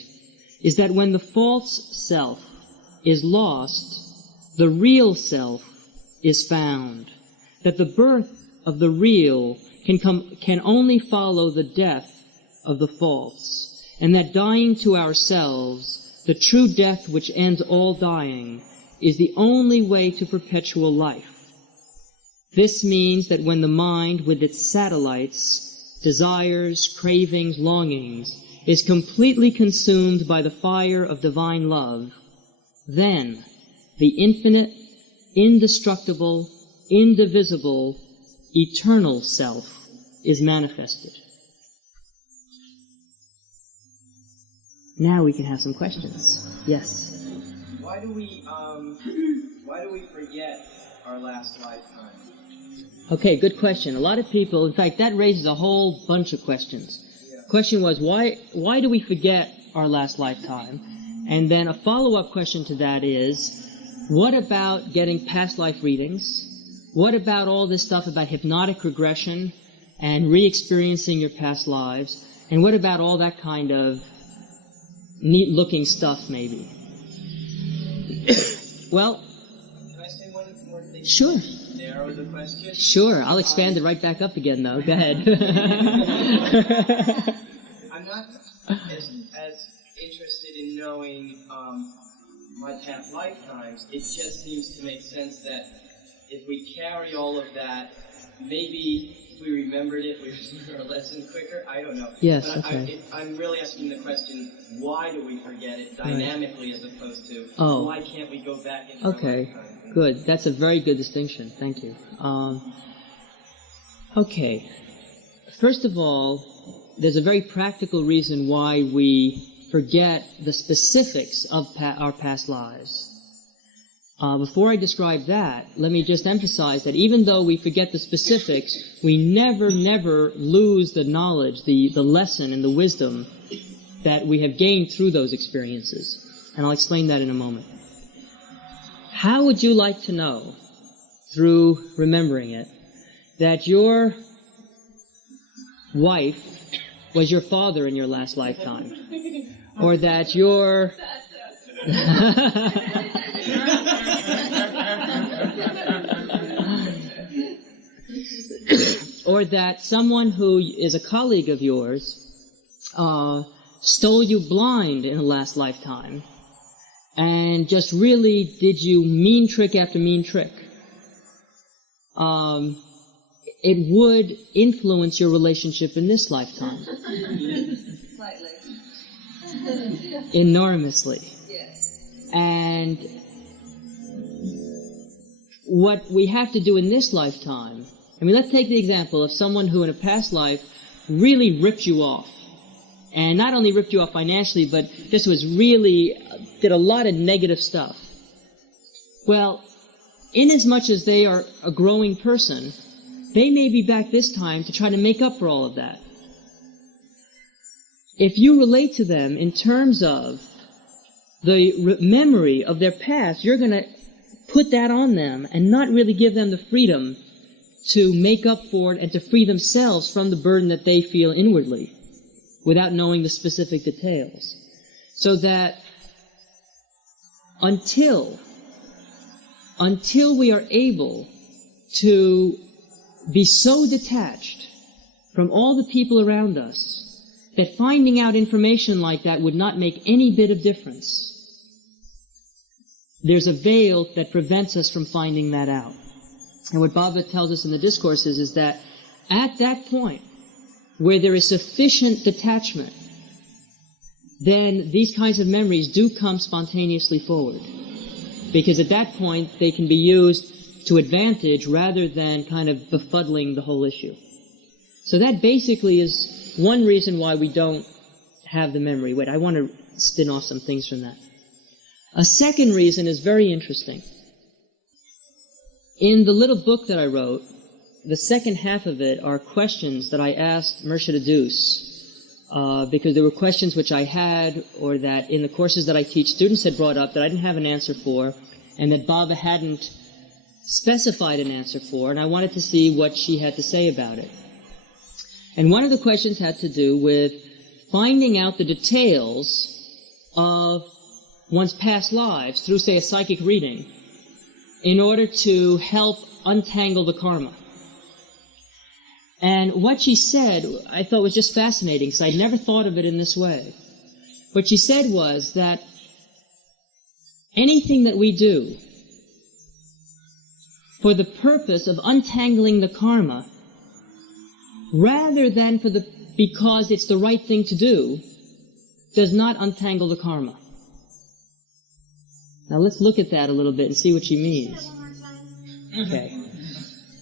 is that when the false self is lost, the real self is found. That the birth of the real can only follow the death of the false, and that dying to ourselves, the true death which ends all dying, is the only way to perpetual life. This means that when the mind, with its satellites, desires, cravings, longings, is completely consumed by the fire of divine love, then the infinite, indestructible, indivisible, eternal self is manifested. Now we can have some questions. Yes? Why do we forget our last lifetime? Okay, good question. A lot of people, in fact, that raises a whole bunch of questions. Yeah. Question was, why do we forget our last lifetime? And then a follow-up question to that is, what about getting past life readings? What about all this stuff about hypnotic regression and re-experiencing your past lives? And what about all that kind of neat-looking stuff, maybe? Well, can I say one more thing? Sure. Narrow the question? Sure. I'll expand it right back up again, though. Go ahead. I'm not as interested in knowing my past lifetimes. It just seems to make sense that if we carry all of that, maybe if we remembered it, we would learn our lesson quicker. I don't know. Yes, but okay. I'm really asking the question, why do we forget it dynamically as opposed to why can't we go back into our lifetime? Good. That's a very good distinction. Thank you. Okay. First of all, there's a very practical reason why we forget the specifics of our past lives. Before I describe that, let me just emphasize that even though we forget the specifics, we never lose the knowledge, the lesson and the wisdom that we have gained through those experiences. And I'll explain that in a moment. How would you like to know, through remembering it, that your wife was your father in your last lifetime? Or that your... or that someone who is a colleague of yours stole you blind in the last lifetime and just really did you mean trick after mean trick. It would influence your relationship in this lifetime. Slightly. Enormously. Yes. And what we have to do in this lifetime, I mean, let's take the example of someone who in a past life really ripped you off. And not only ripped you off financially, but just was really, did a lot of negative stuff. Well, inasmuch as they are a growing person, they may be back this time to try to make up for all of that. If you relate to them in terms of the memory of their past, you're going to put that on them and not really give them the freedom to make up for it and to free themselves from the burden that they feel inwardly without knowing the specific details. So that until we are able to be so detached from all the people around us that finding out information like that would not make any bit of difference, there's a veil that prevents us from finding that out. And what Baba tells us in the discourses is that at that point, where there is sufficient detachment, then these kinds of memories do come spontaneously forward. Because at that point, they can be used to advantage rather than kind of befuddling the whole issue. So that basically is one reason why we don't have the memory. Wait, I want to spin off some things from that. A second reason is very interesting. In the little book that I wrote, the second half of it are questions that I asked Mersha to Deuce, because there were questions which I had, or that in the courses that I teach, students had brought up that I didn't have an answer for, and that Baba hadn't specified an answer for, and I wanted to see what she had to say about it. And one of the questions had to do with finding out the details of one's past lives through, say, a psychic reading in order to help untangle the karma. And what she said, I thought was just fascinating, because I'd never thought of it in this way. What she said was that anything that we do for the purpose of untangling the karma, rather than because it's the right thing to do, does not untangle the karma. Now let's look at that a little bit and see what she means. Okay.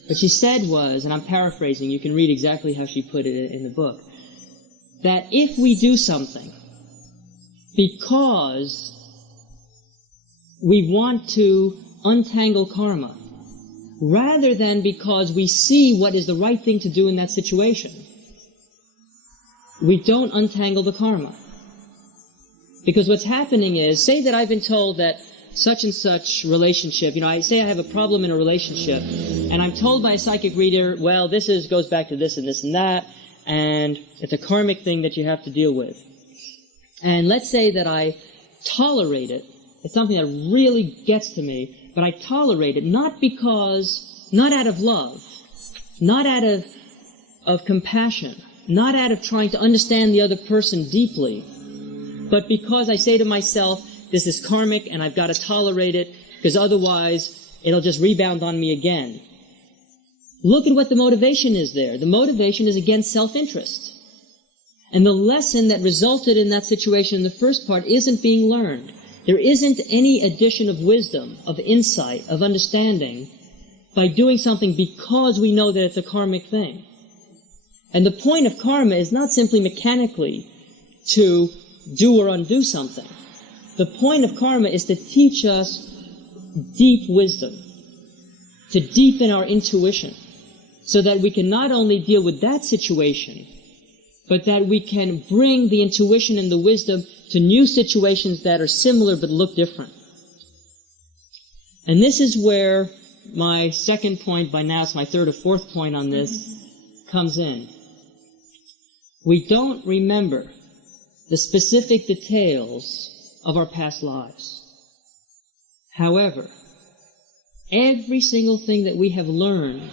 What she said was, and I'm paraphrasing, you can read exactly how she put it in the book, that if we do something because we want to untangle karma, rather than because we see what is the right thing to do in that situation, we don't untangle the karma. Because what's happening is, say that I've been told that such and such relationship, I say I have a problem in a relationship, and I'm told by a psychic reader, well, this goes back to this and that, and it's a karmic thing that you have to deal with. And let's say that I tolerate it. It's something that really gets to me, but I tolerate it not out of love, not out of compassion, not out of trying to understand the other person deeply, but because I say to myself, this is karmic and I've got to tolerate it, because otherwise it'll just rebound on me again. Look at what the motivation is there. The motivation is against self-interest. And the lesson that resulted in that situation in the first part isn't being learned. There isn't any addition of wisdom, of insight, of understanding by doing something because we know that it's a karmic thing. And the point of karma is not simply mechanically to do or undo something. The point of karma is to teach us deep wisdom, to deepen our intuition, so that we can not only deal with that situation, but that we can bring the intuition and the wisdom to new situations that are similar but look different. And this is where my second point, by now it's my third or fourth point on this, comes in. We don't remember the specific details of our past lives. However, every single thing that we have learned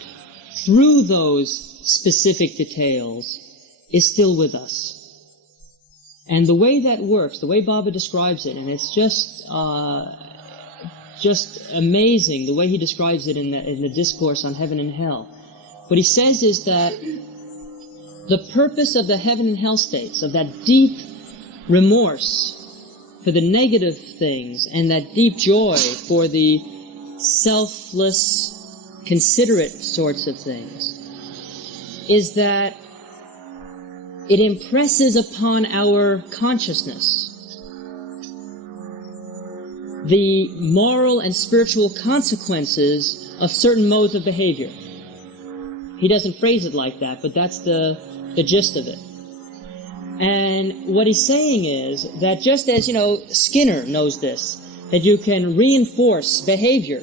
through those specific details is still with us. And the way that works, the way Baba describes it, and it's just amazing the way he describes it in the discourse on heaven and hell. What he says is that the purpose of the heaven and hell states, of that deep remorse for the negative things and that deep joy for the selfless, considerate sorts of things, is that it impresses upon our consciousness the moral and spiritual consequences of certain modes of behavior. He doesn't phrase it like that, but that's the gist of it. And what he's saying is that just as, Skinner knows this, that you can reinforce behavior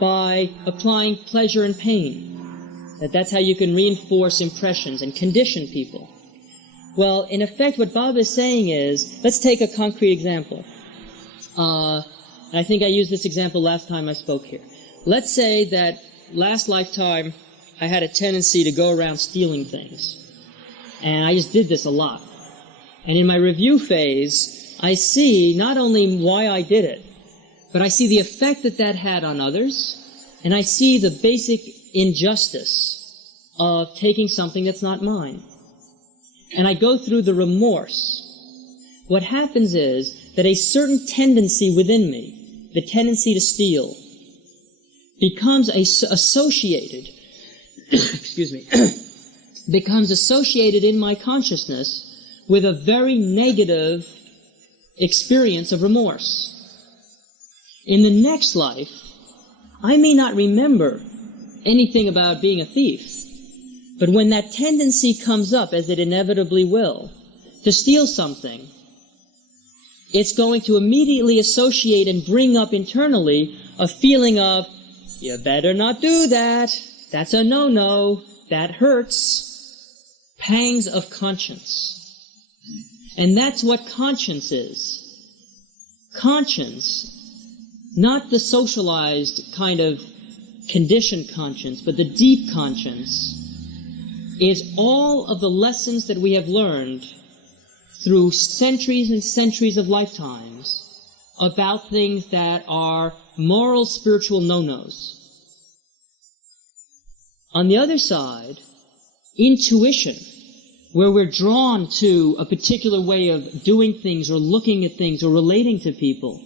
by applying pleasure and pain, that's how you can reinforce impressions and condition people. Well, in effect, what Bob is saying is, let's take a concrete example. I think I used this example last time I spoke here. Let's say that last lifetime I had a tendency to go around stealing things. And I just did this a lot. And in my review phase, I see not only why I did it, but I see the effect that had on others, and I see the basic injustice of taking something that's not mine. And I go through the remorse. What happens is that a certain tendency within me, the tendency to steal, becomes associated, excuse me, becomes associated in my consciousness with a very negative experience of remorse. In the next life, I may not remember anything about being a thief, but when that tendency comes up, as it inevitably will, to steal something, it's going to immediately associate and bring up internally a feeling of, you better not do that, that's a no-no, that hurts, pangs of conscience. And that's what conscience is. Conscience, not the socialized kind of conditioned conscience, but the deep conscience, is all of the lessons that we have learned through centuries and centuries of lifetimes about things that are moral, spiritual no-nos. On the other side, intuition, where we're drawn to a particular way of doing things or looking at things or relating to people.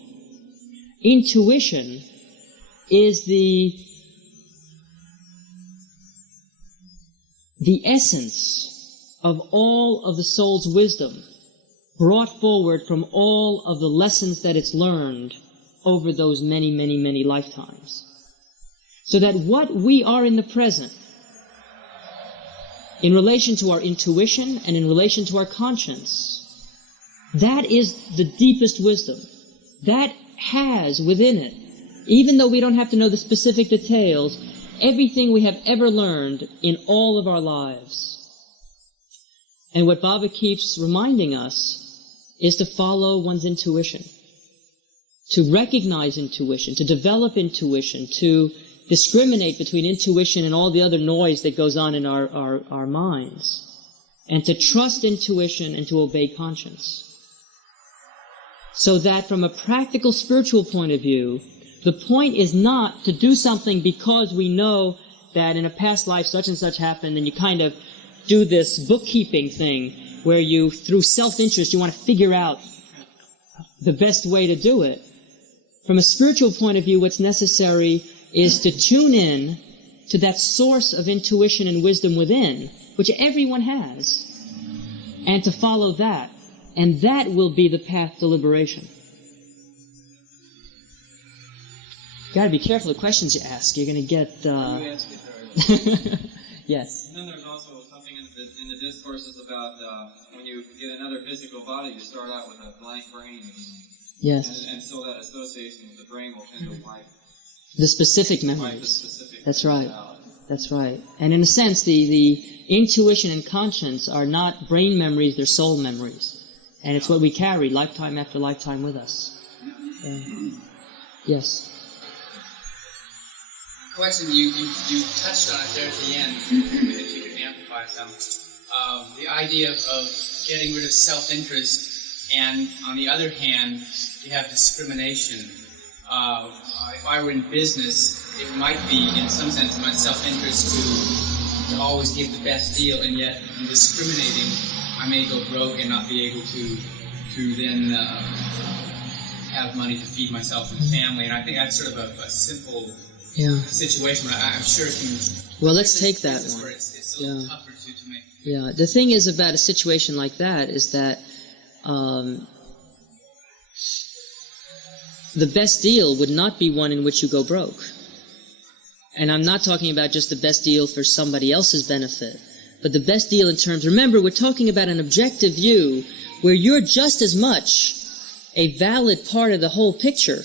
Intuition is the essence of all of the soul's wisdom brought forward from all of the lessons that it's learned over those many, many, many lifetimes. So that what we are in the present, in relation to our intuition and in relation to our conscience, that is the deepest wisdom. That has within it, even though we don't have to know the specific details, everything we have ever learned in all of our lives. And what Baba keeps reminding us is to follow one's intuition, to recognize intuition, to develop intuition, to discriminate between intuition and all the other noise that goes on in our minds, and to trust intuition and to obey conscience. So that from a practical spiritual point of view, the point is not to do something because we know that in a past life such and such happened, and you kind of do this bookkeeping thing where you, through self-interest, you want to figure out the best way to do it. From a spiritual point of view, what's necessary is to tune in to that source of intuition and wisdom within, which everyone has, and to follow that. And that will be the path to liberation. Got to be careful the questions you ask. You're going to get... Let me ask you third. Yes. And then there's also something in the discourses about when you get another physical body, you start out with a blank brain. Yes. And so that association with the brain will tend to wipe the specific memories. That's right. That's right. And in a sense, the intuition and conscience are not brain memories, they're soul memories. And it's what we carry lifetime after lifetime with us. Yes. Question, you touched on it there at the end, if you could amplify some. The idea of getting rid of self-interest, and on the other hand, you have discrimination. If I were in business, it might be, in some sense, my self-interest to always give the best deal, and yet in discriminating, I may go broke and not be able to then have money to feed myself and family. And I think that's sort of a simple situation, but I'm sure it can... Well, let's take that one. Where it's a little tougher to make... Yeah, the thing is about a situation like that is that the best deal would not be one in which you go broke. And I'm not talking about just the best deal for somebody else's benefit, but the best deal in terms... Remember, we're talking about an objective view where you're just as much a valid part of the whole picture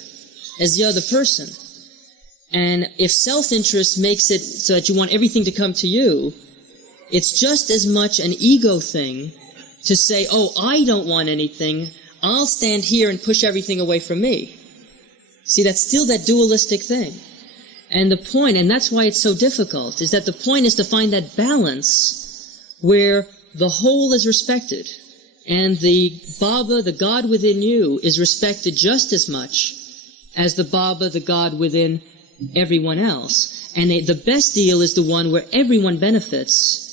as the other person. And if self-interest makes it so that you want everything to come to you, it's just as much an ego thing to say, oh, I don't want anything, I'll stand here and push everything away from me. See, that's still that dualistic thing. And the point, and that's why it's so difficult, is that the point is to find that balance where the whole is respected, and the Baba, the God within you, is respected just as much as the Baba, the God within everyone else. And the best deal is the one where everyone benefits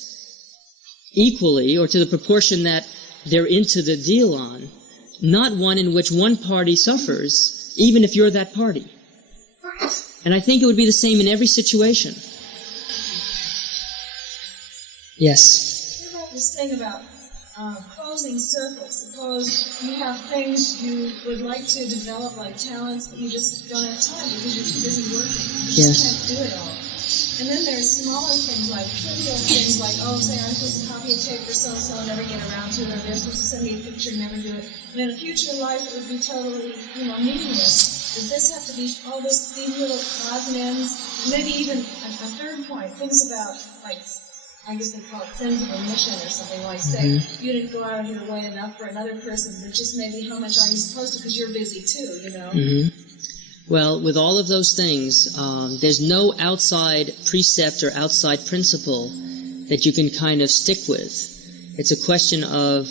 equally, or to the proportion that they're into the deal on, not one in which one party suffers, even if you're that party. And I think it would be the same in every situation. Yes? What about this thing about closing circles? Suppose you have things you would like to develop, like talents, but you just don't have time because you're too busy working. You just can't do it all. And then there's smaller things, like trivial things, like, oh, say I'm supposed to copy a tape for so-and-so and never get around to it, or they're supposed to send me a picture and never do it. And in a future life, it would be totally, meaningless. Does this have to be all these little odds and ends? Maybe even a third point, things about, like, I guess they call it sins of omission or something, like, say, you didn't go out of your way enough for another person, but just maybe how much are you supposed to, because you're busy too, Well, with all of those things, there's no outside precept or outside principle that you can kind of stick with. It's a question of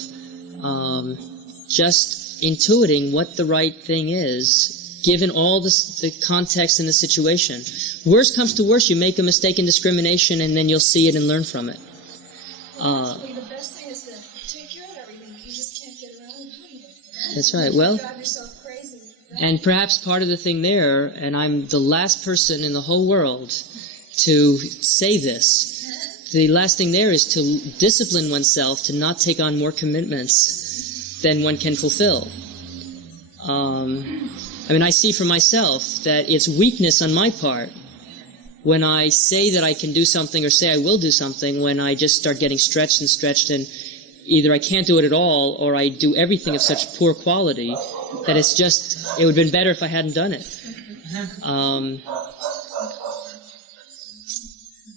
just intuiting what the right thing is, given all the context and the situation. Worst comes to worst, you make a mistake in discrimination, and then you'll see it and learn from it. The best thing is to take care of everything. You just can't get around to doing it. That's right. Well, drive yourself crazy. and perhaps part of the thing there, and I'm the last person in the whole world to say this, the last thing there is to discipline oneself to not take on more commitments than one can fulfill. I see for myself that it's weakness on my part when I say that I can do something or say I will do something, when I just start getting stretched and either I can't do it at all or I do everything of such poor quality that it would have been better if I hadn't done it.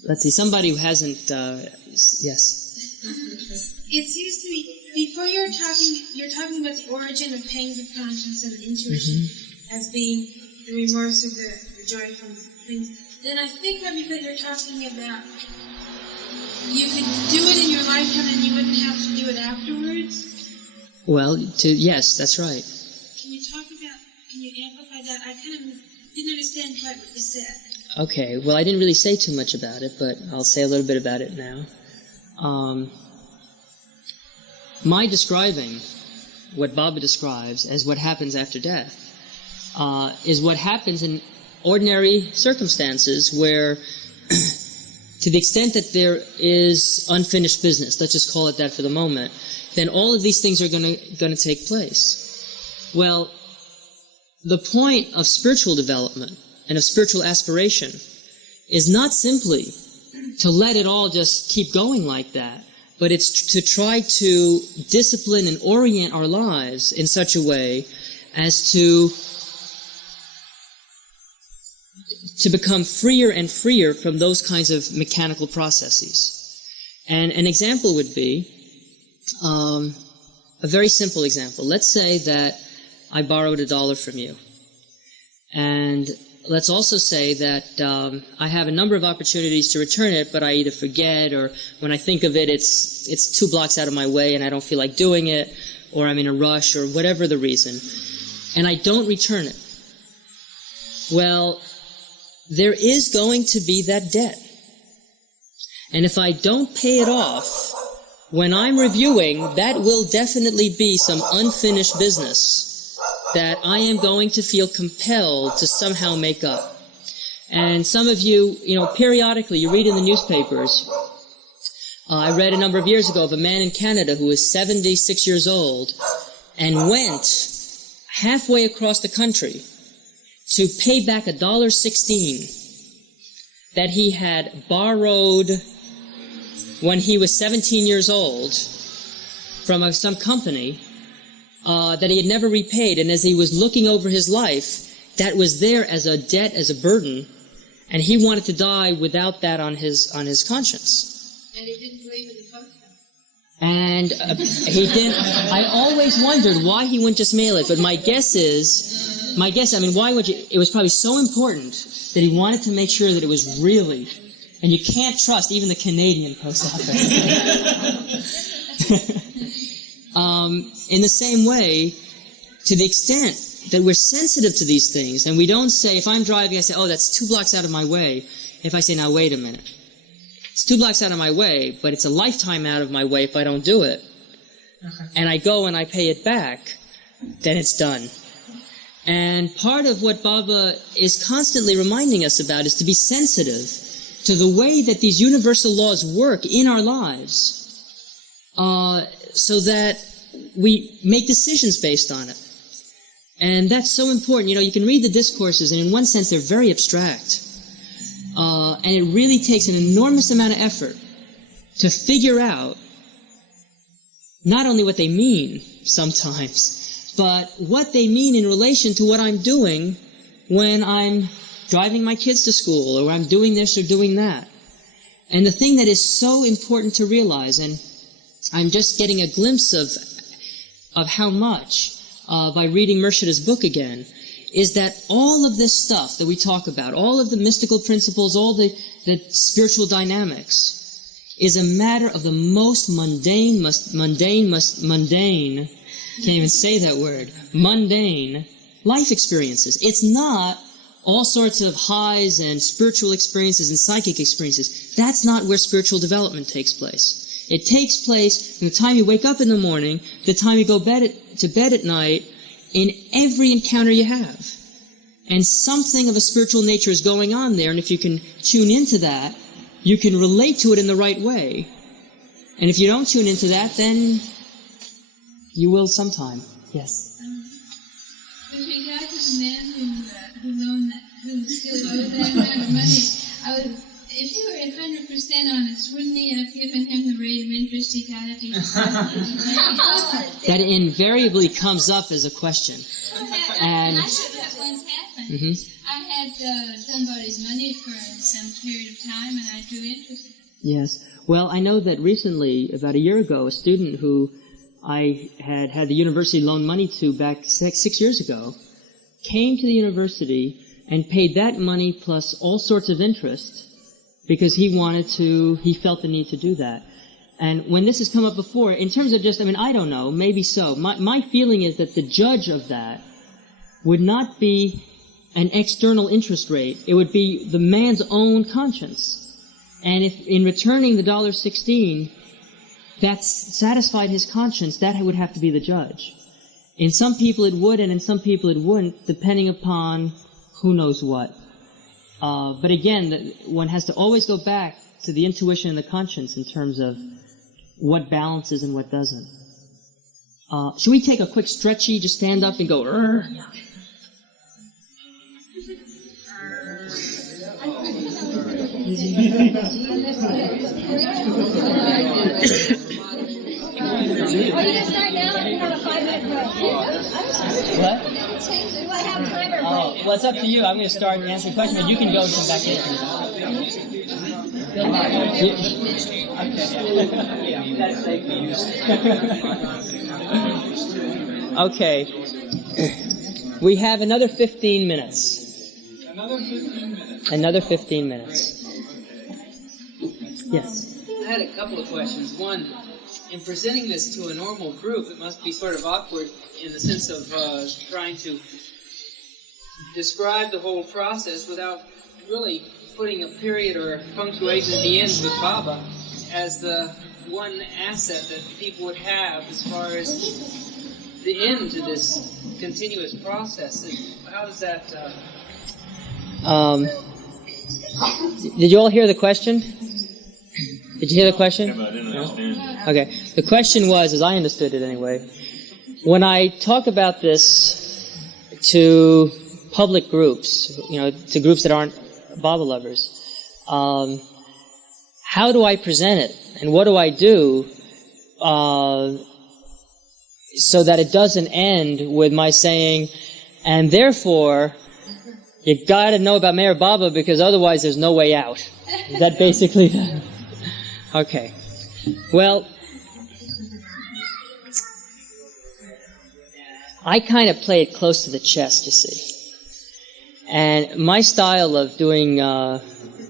Let's see, somebody who hasn't, yes. It seems to me, before you're talking about the origin of pangs of conscience and intuition as being the remorse or the joy from things. Then I think maybe that you're talking about you could do it in your lifetime and you wouldn't have to do it afterwards. Well, yes, that's right. Can you amplify that? I kind of didn't understand quite what you said. Okay, well, I didn't really say too much about it, but I'll say a little bit about it now. My describing what Baba describes as what happens after death is what happens in ordinary circumstances where, to the extent that there is unfinished business, let's just call it that for the moment, then all of these things are going to take place. Well, the point of spiritual development and of spiritual aspiration is not simply to let it all just keep going like that, but it's to try to discipline and orient our lives in such a way as to become freer and freer from those kinds of mechanical processes. And an example would be, a very simple example. Let's say that I borrowed $1 from you. And let's also say that I have a number of opportunities to return it, but I either forget, or when I think of it, it's 2 blocks out of my way and I don't feel like doing it, or I'm in a rush, or whatever the reason, and I don't return it. Well, there is going to be that debt. And if I don't pay it off, when I'm reviewing, that will definitely be some unfinished business that I am going to feel compelled to somehow make up. And some of you, periodically you read in the newspapers, I read a number of years ago of a man in Canada who was 76 years old and went halfway across the country to pay back $1.16 that he had borrowed when he was 17 years old from some company that he had never repaid. And as he was looking over his life, that was there as a debt, as a burden, and he wanted to die without that on his conscience. And he didn't believe in the post. And he didn't. I always wondered why he wouldn't just mail it, but my guess, why would you? It was probably so important that he wanted to make sure that it was really, and you can't trust even the Canadian post office. In the same way, to the extent that we're sensitive to these things, and we don't say, if I'm driving, I say, oh, that's 2 blocks out of my way. If I say, now wait a minute, it's 2 blocks out of my way, but it's a lifetime out of my way if I don't do it, and I go and I pay it back, then it's done. And part of what Baba is constantly reminding us about is to be sensitive to the way that these universal laws work in our lives, so that we make decisions based on it. And that's so important. You can read the discourses, and in one sense they're very abstract. And it really takes an enormous amount of effort to figure out not only what they mean sometimes, but what they mean in relation to what I'm doing when I'm driving my kids to school, or I'm doing this or doing that. And the thing that is so important to realize, and I'm just getting a glimpse of how much by reading Murshid's book again, is that all of this stuff that we talk about, all of the mystical principles, all the spiritual dynamics, is a matter of the most mundane, can't even say that word, mundane life experiences. It's not all sorts of highs and spiritual experiences and psychic experiences. That's not where spiritual development takes place. It takes place from the time you wake up in the morning, the time you go to bed at night, in every encounter you have. And something of a spiritual nature is going on there, and if you can tune into that, you can relate to it in the right way. And if you don't tune into that, then you will sometime. Yes? With regard to the man who still owed that amount of money, if he were 100% honest, wouldn't he have given him the rate of interest he got at the That invariably comes up as a question. And I should have once happened. I had somebody's money for some period of time, and I drew interest. yes. Well, I know that recently, about a year ago, a student who I had the university loan money to back 6 years ago came to the university and paid that money plus all sorts of interest because he felt the need to do that. And when this has come up before, in terms of I don't know, maybe so. My feeling is that the judge of that would not be an external interest rate. It would be the man's own conscience. And if in returning the $1.16, that satisfied his conscience, that would have to be the judge. In some people it would, and in some people it wouldn't, depending upon who knows what. But again, one has to always go back to the intuition and the conscience in terms of what balances and what doesn't. Should we take a quick stretchy, just stand up and go, "Rrr"? Are you going to start now? I have a 5-minute break. What? Do I have time or break? Well, it's up to you. I'm going to start answering questions, but you can go and come back in. Okay. We have another 15 minutes. Another 15 minutes. Yes. I had a couple of questions. One, in presenting this to a normal group, it must be sort of awkward in the sense of trying to describe the whole process without really putting a period or a punctuation at the end with Baba as the one asset that people would have as far as the end to this continuous process. How does that... Did you all hear the question? Did you hear the question? No? Okay. The question was, as I understood it anyway, when I talk about this to public groups, to groups that aren't Baba lovers, how do I present it? And what do I do so that it doesn't end with my saying, and therefore, you got to know about Meher Baba because otherwise there's no way out. Is that basically the... Okay. Well, I kind of play it close to the chest, you see. And my style of doing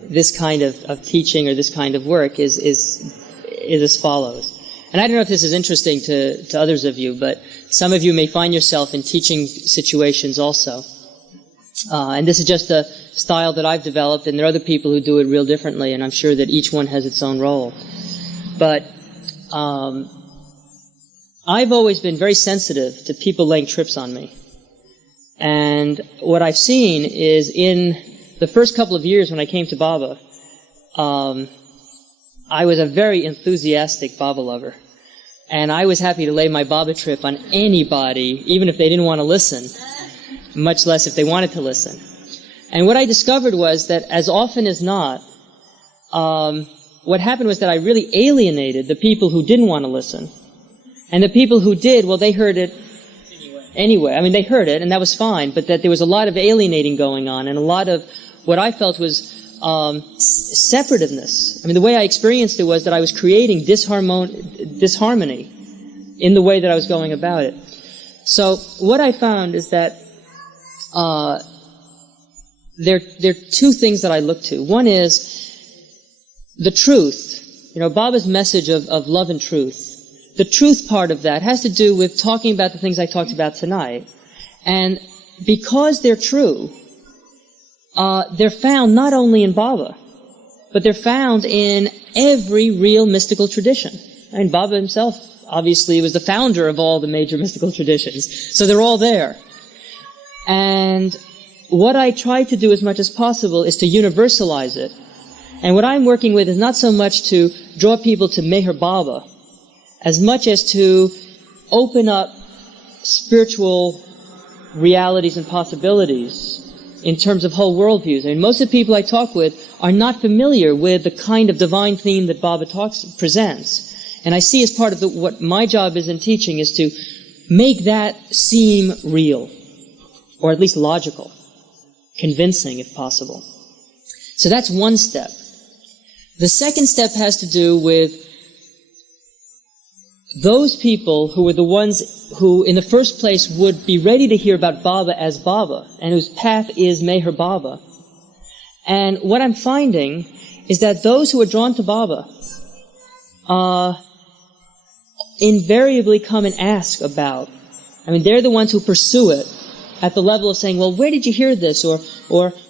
this kind of teaching or this kind of work is as follows. And I don't know if this is interesting to others of you, but some of you may find yourself in teaching situations also. And this is just a style that I've developed, and there are other people who do it real differently, and I'm sure that each one has its own role. But I've always been very sensitive to people laying trips on me. And what I've seen is in the first couple of years when I came to Baba, I was a very enthusiastic Baba lover. And I was happy to lay my Baba trip on anybody, even if they didn't want to listen, much less if they wanted to listen. And what I discovered was that as often as not, what happened was that I really alienated the people who didn't want to listen. And the people who did, well, they heard it anyway. I mean, they heard it, and that was fine, but that there was a lot of alienating going on, and a lot of what I felt was separativeness. I mean, the way I experienced it was that I was creating disharmony in the way that I was going about it. So what I found is that there are two things that I look to. One is the truth Baba's message of love and truth, the truth part of that has to do with talking about the things I talked about tonight. And because they're true, they're found not only in Baba, but they're found in every real mystical tradition. I mean, Baba himself, obviously, was the founder of all the major mystical traditions. So they're all there. And what I try to do as much as possible is to universalize it. And what I'm working with is not so much to draw people to Meher Baba, as much as to open up spiritual realities and possibilities in terms of whole worldviews. I mean, most of the people I talk with are not familiar with the kind of divine theme that Baba presents. And I see as part of what my job is in teaching is to make that seem real, or at least logical, convincing if possible. So that's one step. The second step has to do with those people who were the ones who, in the first place, would be ready to hear about Baba as Baba, and whose path is Meher Baba. And what I'm finding is that those who are drawn to Baba invariably come and ask about. I mean, they're the ones who pursue it at the level of saying, well, where did you hear this? Or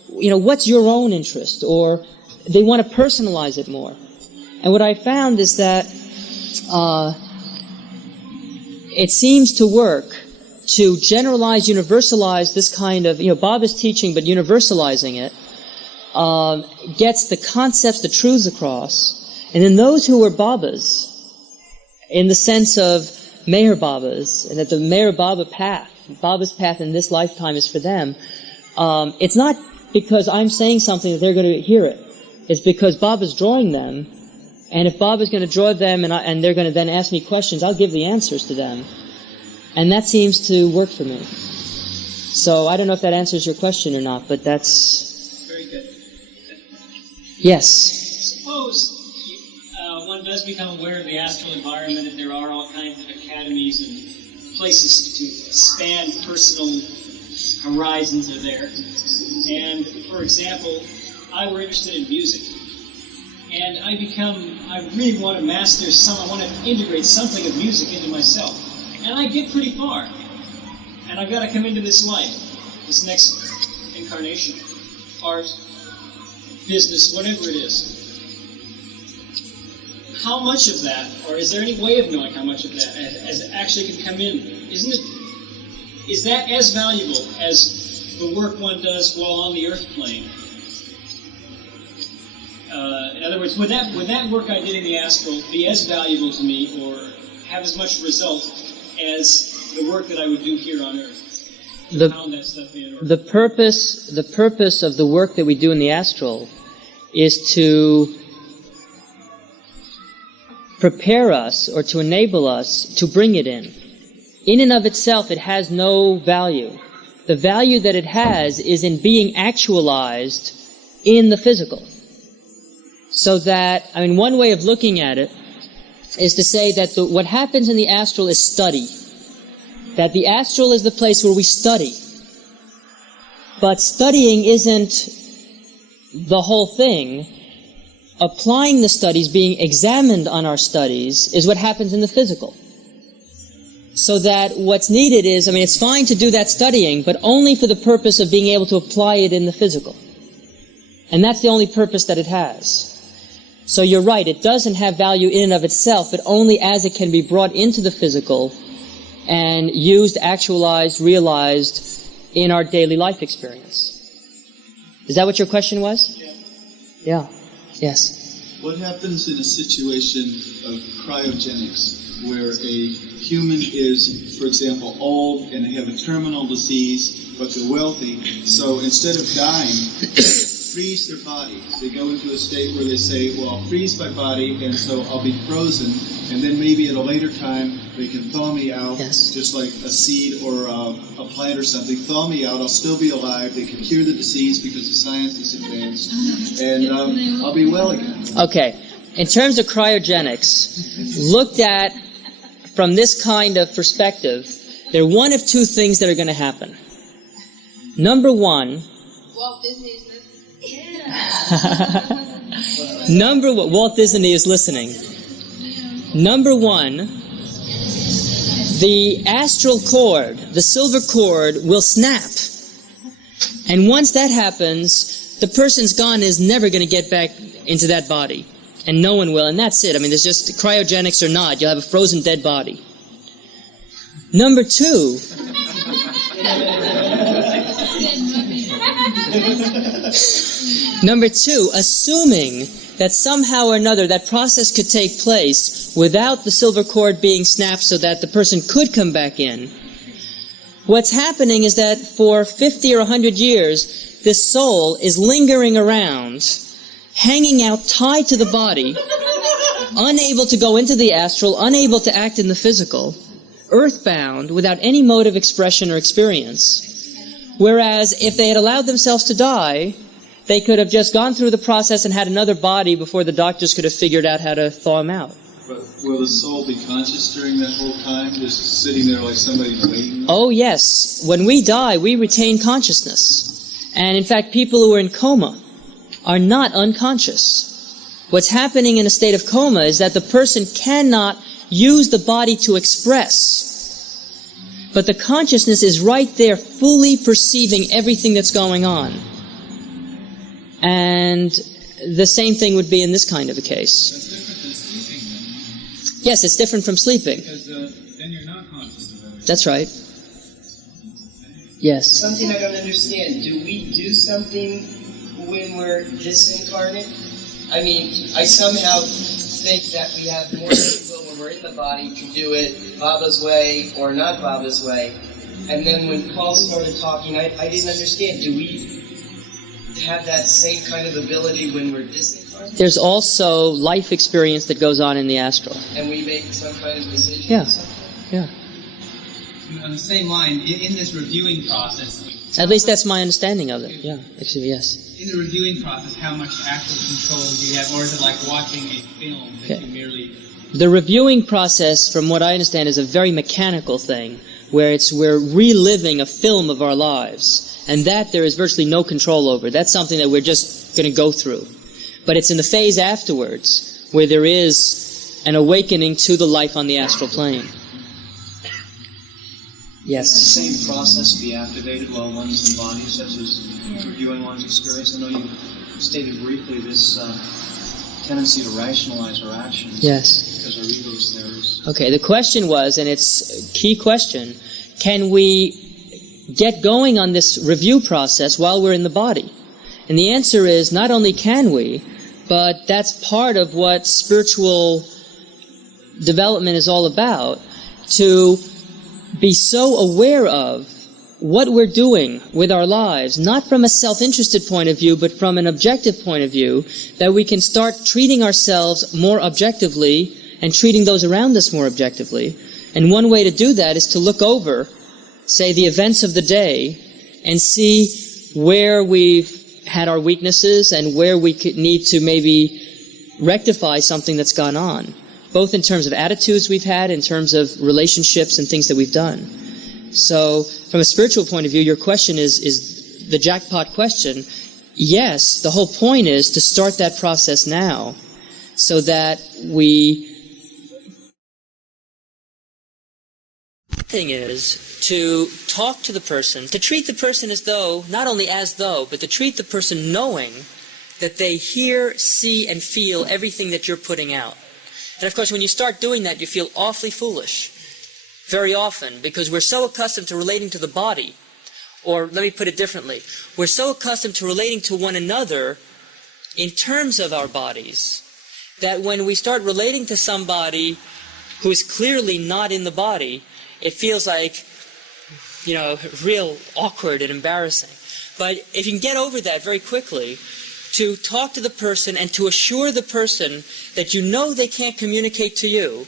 what's your own interest? Or they want to personalize it more. And what I found is that it seems to work to generalize, universalize this kind of, Baba's teaching, but universalizing it, gets the concepts, the truths across. And then those who are Babas, in the sense of Meher Babas, and that the Meher Baba path, Baba's path in this lifetime is for them, it's not because I'm saying something that they're going to hear it. It's because Baba's drawing them, and if Baba's going to draw them and they're going to then ask me questions, I'll give the answers to them. And that seems to work for me. So I don't know if that answers your question or not, but that's... Very good. Yes? Suppose one does become aware of the astral environment, and there are all kinds of academies and places to expand personal horizons are there. And, for example, I were interested in music. And I really want to master I want to integrate something of music into myself. And I get pretty far. And I've got to come into this life, this next incarnation, art, business, whatever it is. How much of that, or is there any way of knowing how much of that as actually can come in? Is that as valuable as the work one does while on the earth plane? In other words, would that work I did in the astral be as valuable to me or have as much result as the work that I would do here on earth? The purpose of the work that we do in the astral is to prepare us or to enable us to bring it in. In and of itself, it has no value. The value that it has is in being actualized in the physical. So that, one way of looking at it is to say that what happens in the astral is study. That the astral is the place where we study. But studying isn't the whole thing. Applying the studies, being examined on our studies, is what happens in the physical. So that what's needed is, it's fine to do that studying, but only for the purpose of being able to apply it in the physical. And that's the only purpose that it has. So you're right, it doesn't have value in and of itself, but only as it can be brought into the physical and used, actualized, realized in our daily life experience. Is that what your question was? Yeah. Yes. What happens in a situation of cryogenics where a human is, for example, old and they have a terminal disease, but they're wealthy, so instead of dying, freeze their body. They go into a state where they say, well, I'll freeze my body, and so I'll be frozen, and then maybe at a later time they can thaw me out, just like a seed or a plant or something, thaw me out, I'll still be alive, they can cure the disease because the science is advanced, and I'll be well again. Okay. In terms of cryogenics, looked at from this kind of perspective, there are one of two things that are going to happen. Number one, Walt Disney's Number one, Walt Disney is listening. Number one, the astral cord, the silver cord, will snap. And once that happens, the person's gone is never going to get back into that body. And no one will, and that's it. I mean, there's just cryogenics or not, you'll have a frozen dead body. Number two, assuming that somehow or another that process could take place without the silver cord being snapped so that the person could come back in, what's happening is that for 50 or 100 years, this soul is lingering around, hanging out, tied to the body, unable to go into the astral, unable to act in the physical, earthbound, without any mode of expression or experience. Whereas if they had allowed themselves to die, they could have just gone through the process and had another body before the doctors could have figured out how to thaw him out. But will the soul be conscious during that whole time, just sitting there like somebody's waiting? Oh, yes. When we die, we retain consciousness. And in fact, people who are in coma are not unconscious. What's happening in a state of coma is that the person cannot use the body to express. But the consciousness is right there, fully perceiving everything that's going on. And the same thing would be in this kind of a case. That's different than sleeping, then. Yes, it's different from sleeping. Because then you're not conscious of everything. That's right. Yes. Something I don't understand. Do we do something when we're disincarnate? I mean, I somehow think that we have more people when we're in the body to do it Baba's way or not Baba's way. And then when Paul started talking, I didn't understand. Do we have that same kind of ability when we're disincarnate? There's also life experience that goes on in the astral. And we make some kind of decision? Yeah. Yeah. On the same line, in this reviewing process... At least that's my understanding of it. Yeah, actually, yes. In the reviewing process, how much actual control do you have, or is it like watching a film that you merely... The reviewing process, from what I understand, is a very mechanical thing, where we're reliving a film of our lives. And that there is virtually no control over. That's something that we're just going to go through. But it's in the phase afterwards where there is an awakening to the life on the astral plane. Yes? Can the same process be activated while one's in body, such as reviewing one's experience? I know you stated briefly this tendency to rationalize our actions. Yes. Because our ego's there. Okay, the question was, and it's a key question, can we get going on this review process while we're in the body? And the answer is, not only can we, but that's part of what spiritual development is all about, to be so aware of what we're doing with our lives, not from a self-interested point of view, but from an objective point of view, that we can start treating ourselves more objectively and treating those around us more objectively. And one way to do that is to look over, say, the events of the day and see where we've had our weaknesses and where we could need to maybe rectify something that's gone on, both in terms of attitudes we've had, in terms of relationships and things that we've done. So, from a spiritual point of view, your question is the jackpot question. Yes, the whole point is to start that process now so that we... thing is to talk to the person, to treat the person as though, not only as though, but to treat the person knowing that they hear, see, and feel everything that you're putting out. And of course, when you start doing that, you feel awfully foolish, very often, because we're so accustomed to relating to the body, or let me put it differently, we're so accustomed to relating to one another in terms of our bodies, that when we start relating to somebody who is clearly not in the body, it feels like, real awkward and embarrassing. But if you can get over that very quickly, to talk to the person and to assure the person that you know they can't communicate to you,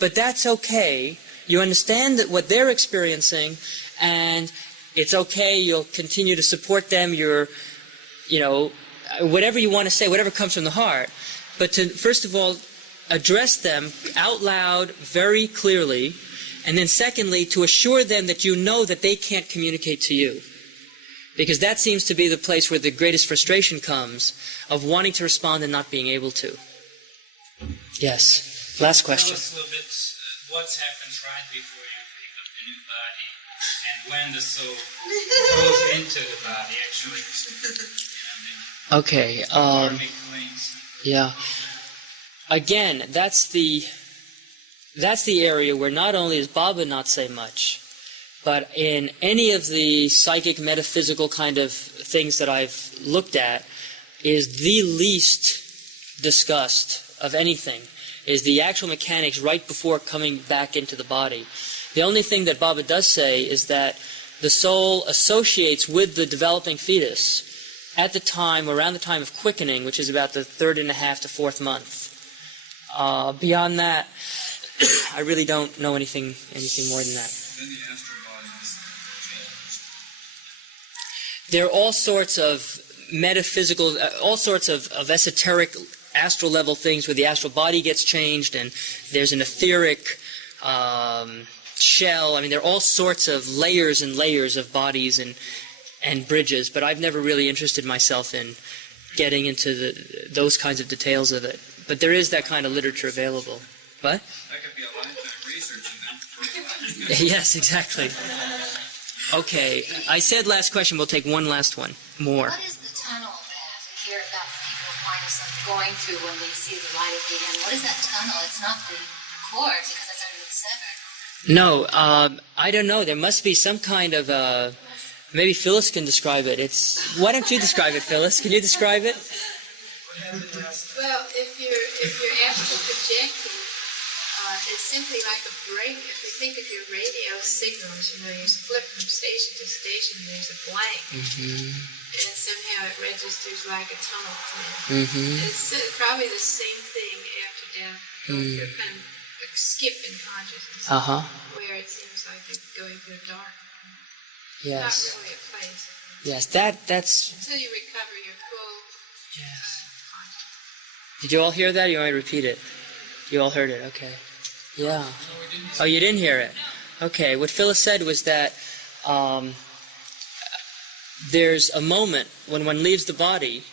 but that's okay, you understand that what they're experiencing, and it's okay, you'll continue to support them, whatever you want to say, whatever comes from the heart, but to, first of all, address them out loud, very clearly, and then secondly, to assure them that you know that they can't communicate to you. Because that seems to be the place where the greatest frustration comes, of wanting to respond and not being able to. Yes. Last question. Tell us a little bit what happens right before you pick up the new body, and when the soul goes into the body, actually. Okay. Yeah. Again, that's the area where not only does Baba not say much, but in any of the psychic, metaphysical kind of things that I've looked at, is the least discussed of anything, is the actual mechanics right before coming back into the body. The only thing that Baba does say is that the soul associates with the developing fetus at the time, around the time of quickening, which is about the 3rd and a half to 4th month. Beyond that, I really don't know anything more than that. Then the astral body is changed. There are all sorts of metaphysical, all sorts of esoteric astral level things where the astral body gets changed, and there's an etheric shell. I mean, there are all sorts of layers and layers of bodies and bridges, but I've never really interested myself in getting into those kinds of details of it. But there is that kind of literature available. What? That could be a lifetime researching them. Yes, exactly. Okay, I said last question. We'll take one last one. More. What is the tunnel that I hear about people find themselves going through when they see the light at the end? What is that tunnel? It's not the cord, because that's already severed. No, I don't know. There must be some kind of maybe Phyllis can describe it. Why don't you describe it, Phyllis? Can you describe it? Well, if you're astral projecting, it's simply like a break. If you think of your radio signals, you split from station to station, there's a blank. Mm-hmm. And somehow it registers like a tunnel to Mm-hmm. It's probably the same thing after death, going through kind of a skip in consciousness, where it seems like you're going through dark. Yes. Not really a place. Yes, that's... Until you recover your full Yes. consciousness. Did you all hear that? You want me to repeat it? You all heard it, okay. Yeah. Oh, you didn't hear it? Okay, what Phyllis said was that there's a moment when one leaves the body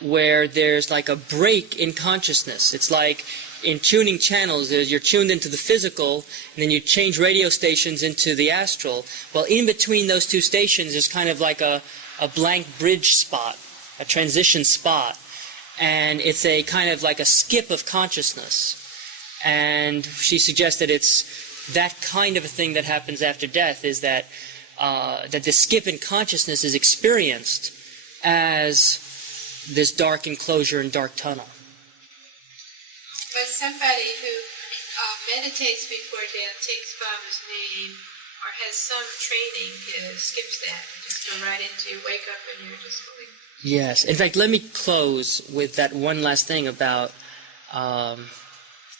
where there's like a break in consciousness. It's like in tuning channels, you're tuned into the physical, and then you change radio stations into the astral. Well, in between those two stations is kind of like a blank bridge spot, a transition spot. And it's a kind of like a skip of consciousness. And she suggested it's that kind of a thing that happens after death, is that that the skip in consciousness is experienced as this dark enclosure and dark tunnel. But somebody who meditates before death, takes Baba's name, or has some training, skips that. Just go right into wake up and you're just fully... Yes. In fact, let me close with that one last thing about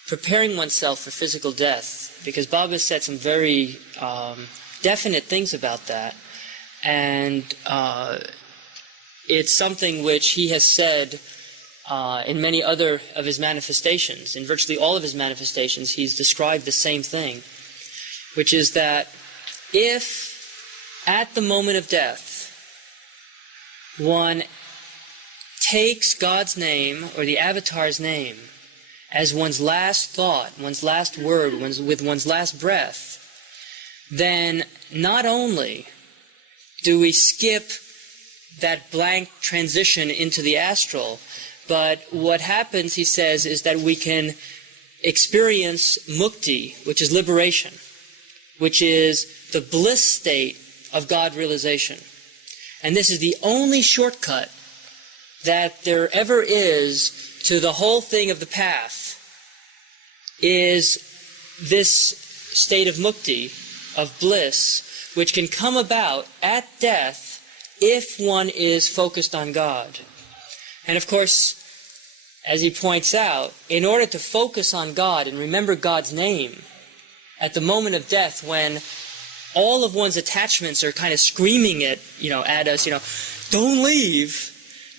preparing oneself for physical death, because Baba said some very definite things about that, and it's something which he has said in many other of his manifestations. In virtually all of his manifestations, he's described the same thing, which is that if at the moment of death one takes God's name or the avatar's name as one's last thought, one's last word, with one's last breath, then not only do we skip that blank transition into the astral, but what happens, he says, is that we can experience mukti, which is liberation, which is the bliss state of God realization. And this is the only shortcut that there ever is to the whole thing of the path, is this state of mukti, of bliss, which can come about at death if one is focused on God. And of course, as he points out, in order to focus on God and remember God's name at the moment of death, when all of one's attachments are kind of screaming at us, don't leave,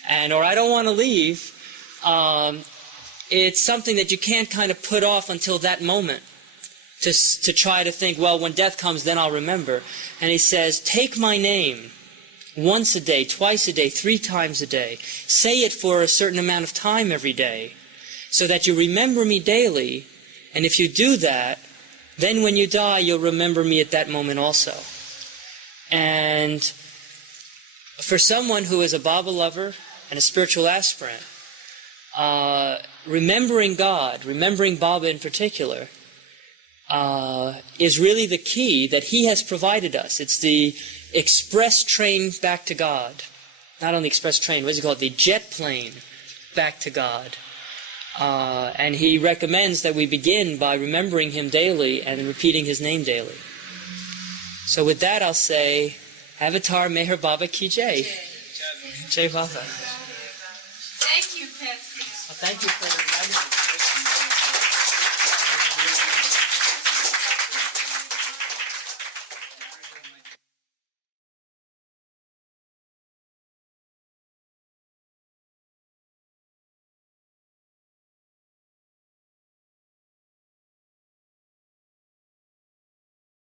or I don't want to leave, it's something that you can't kind of put off until that moment. to try to think, well, when death comes, then I'll remember. And he says, take my name once a day, twice a day, 3 times a day. Say it for a certain amount of time every day, so that you remember me daily. And if you do that, then when you die, you'll remember me at that moment also. And for someone who is a Baba lover and a spiritual aspirant, remembering God, remembering Baba in particular, is really the key that he has provided us. It's the express train back to God. Not only express train, what does he call it? The jet plane back to God. And he recommends that we begin by remembering him daily and repeating his name daily. So with that, I'll say, Avatar Meher Baba Ki Jai. Jai Baba. Thank you, Pascal. Thank you.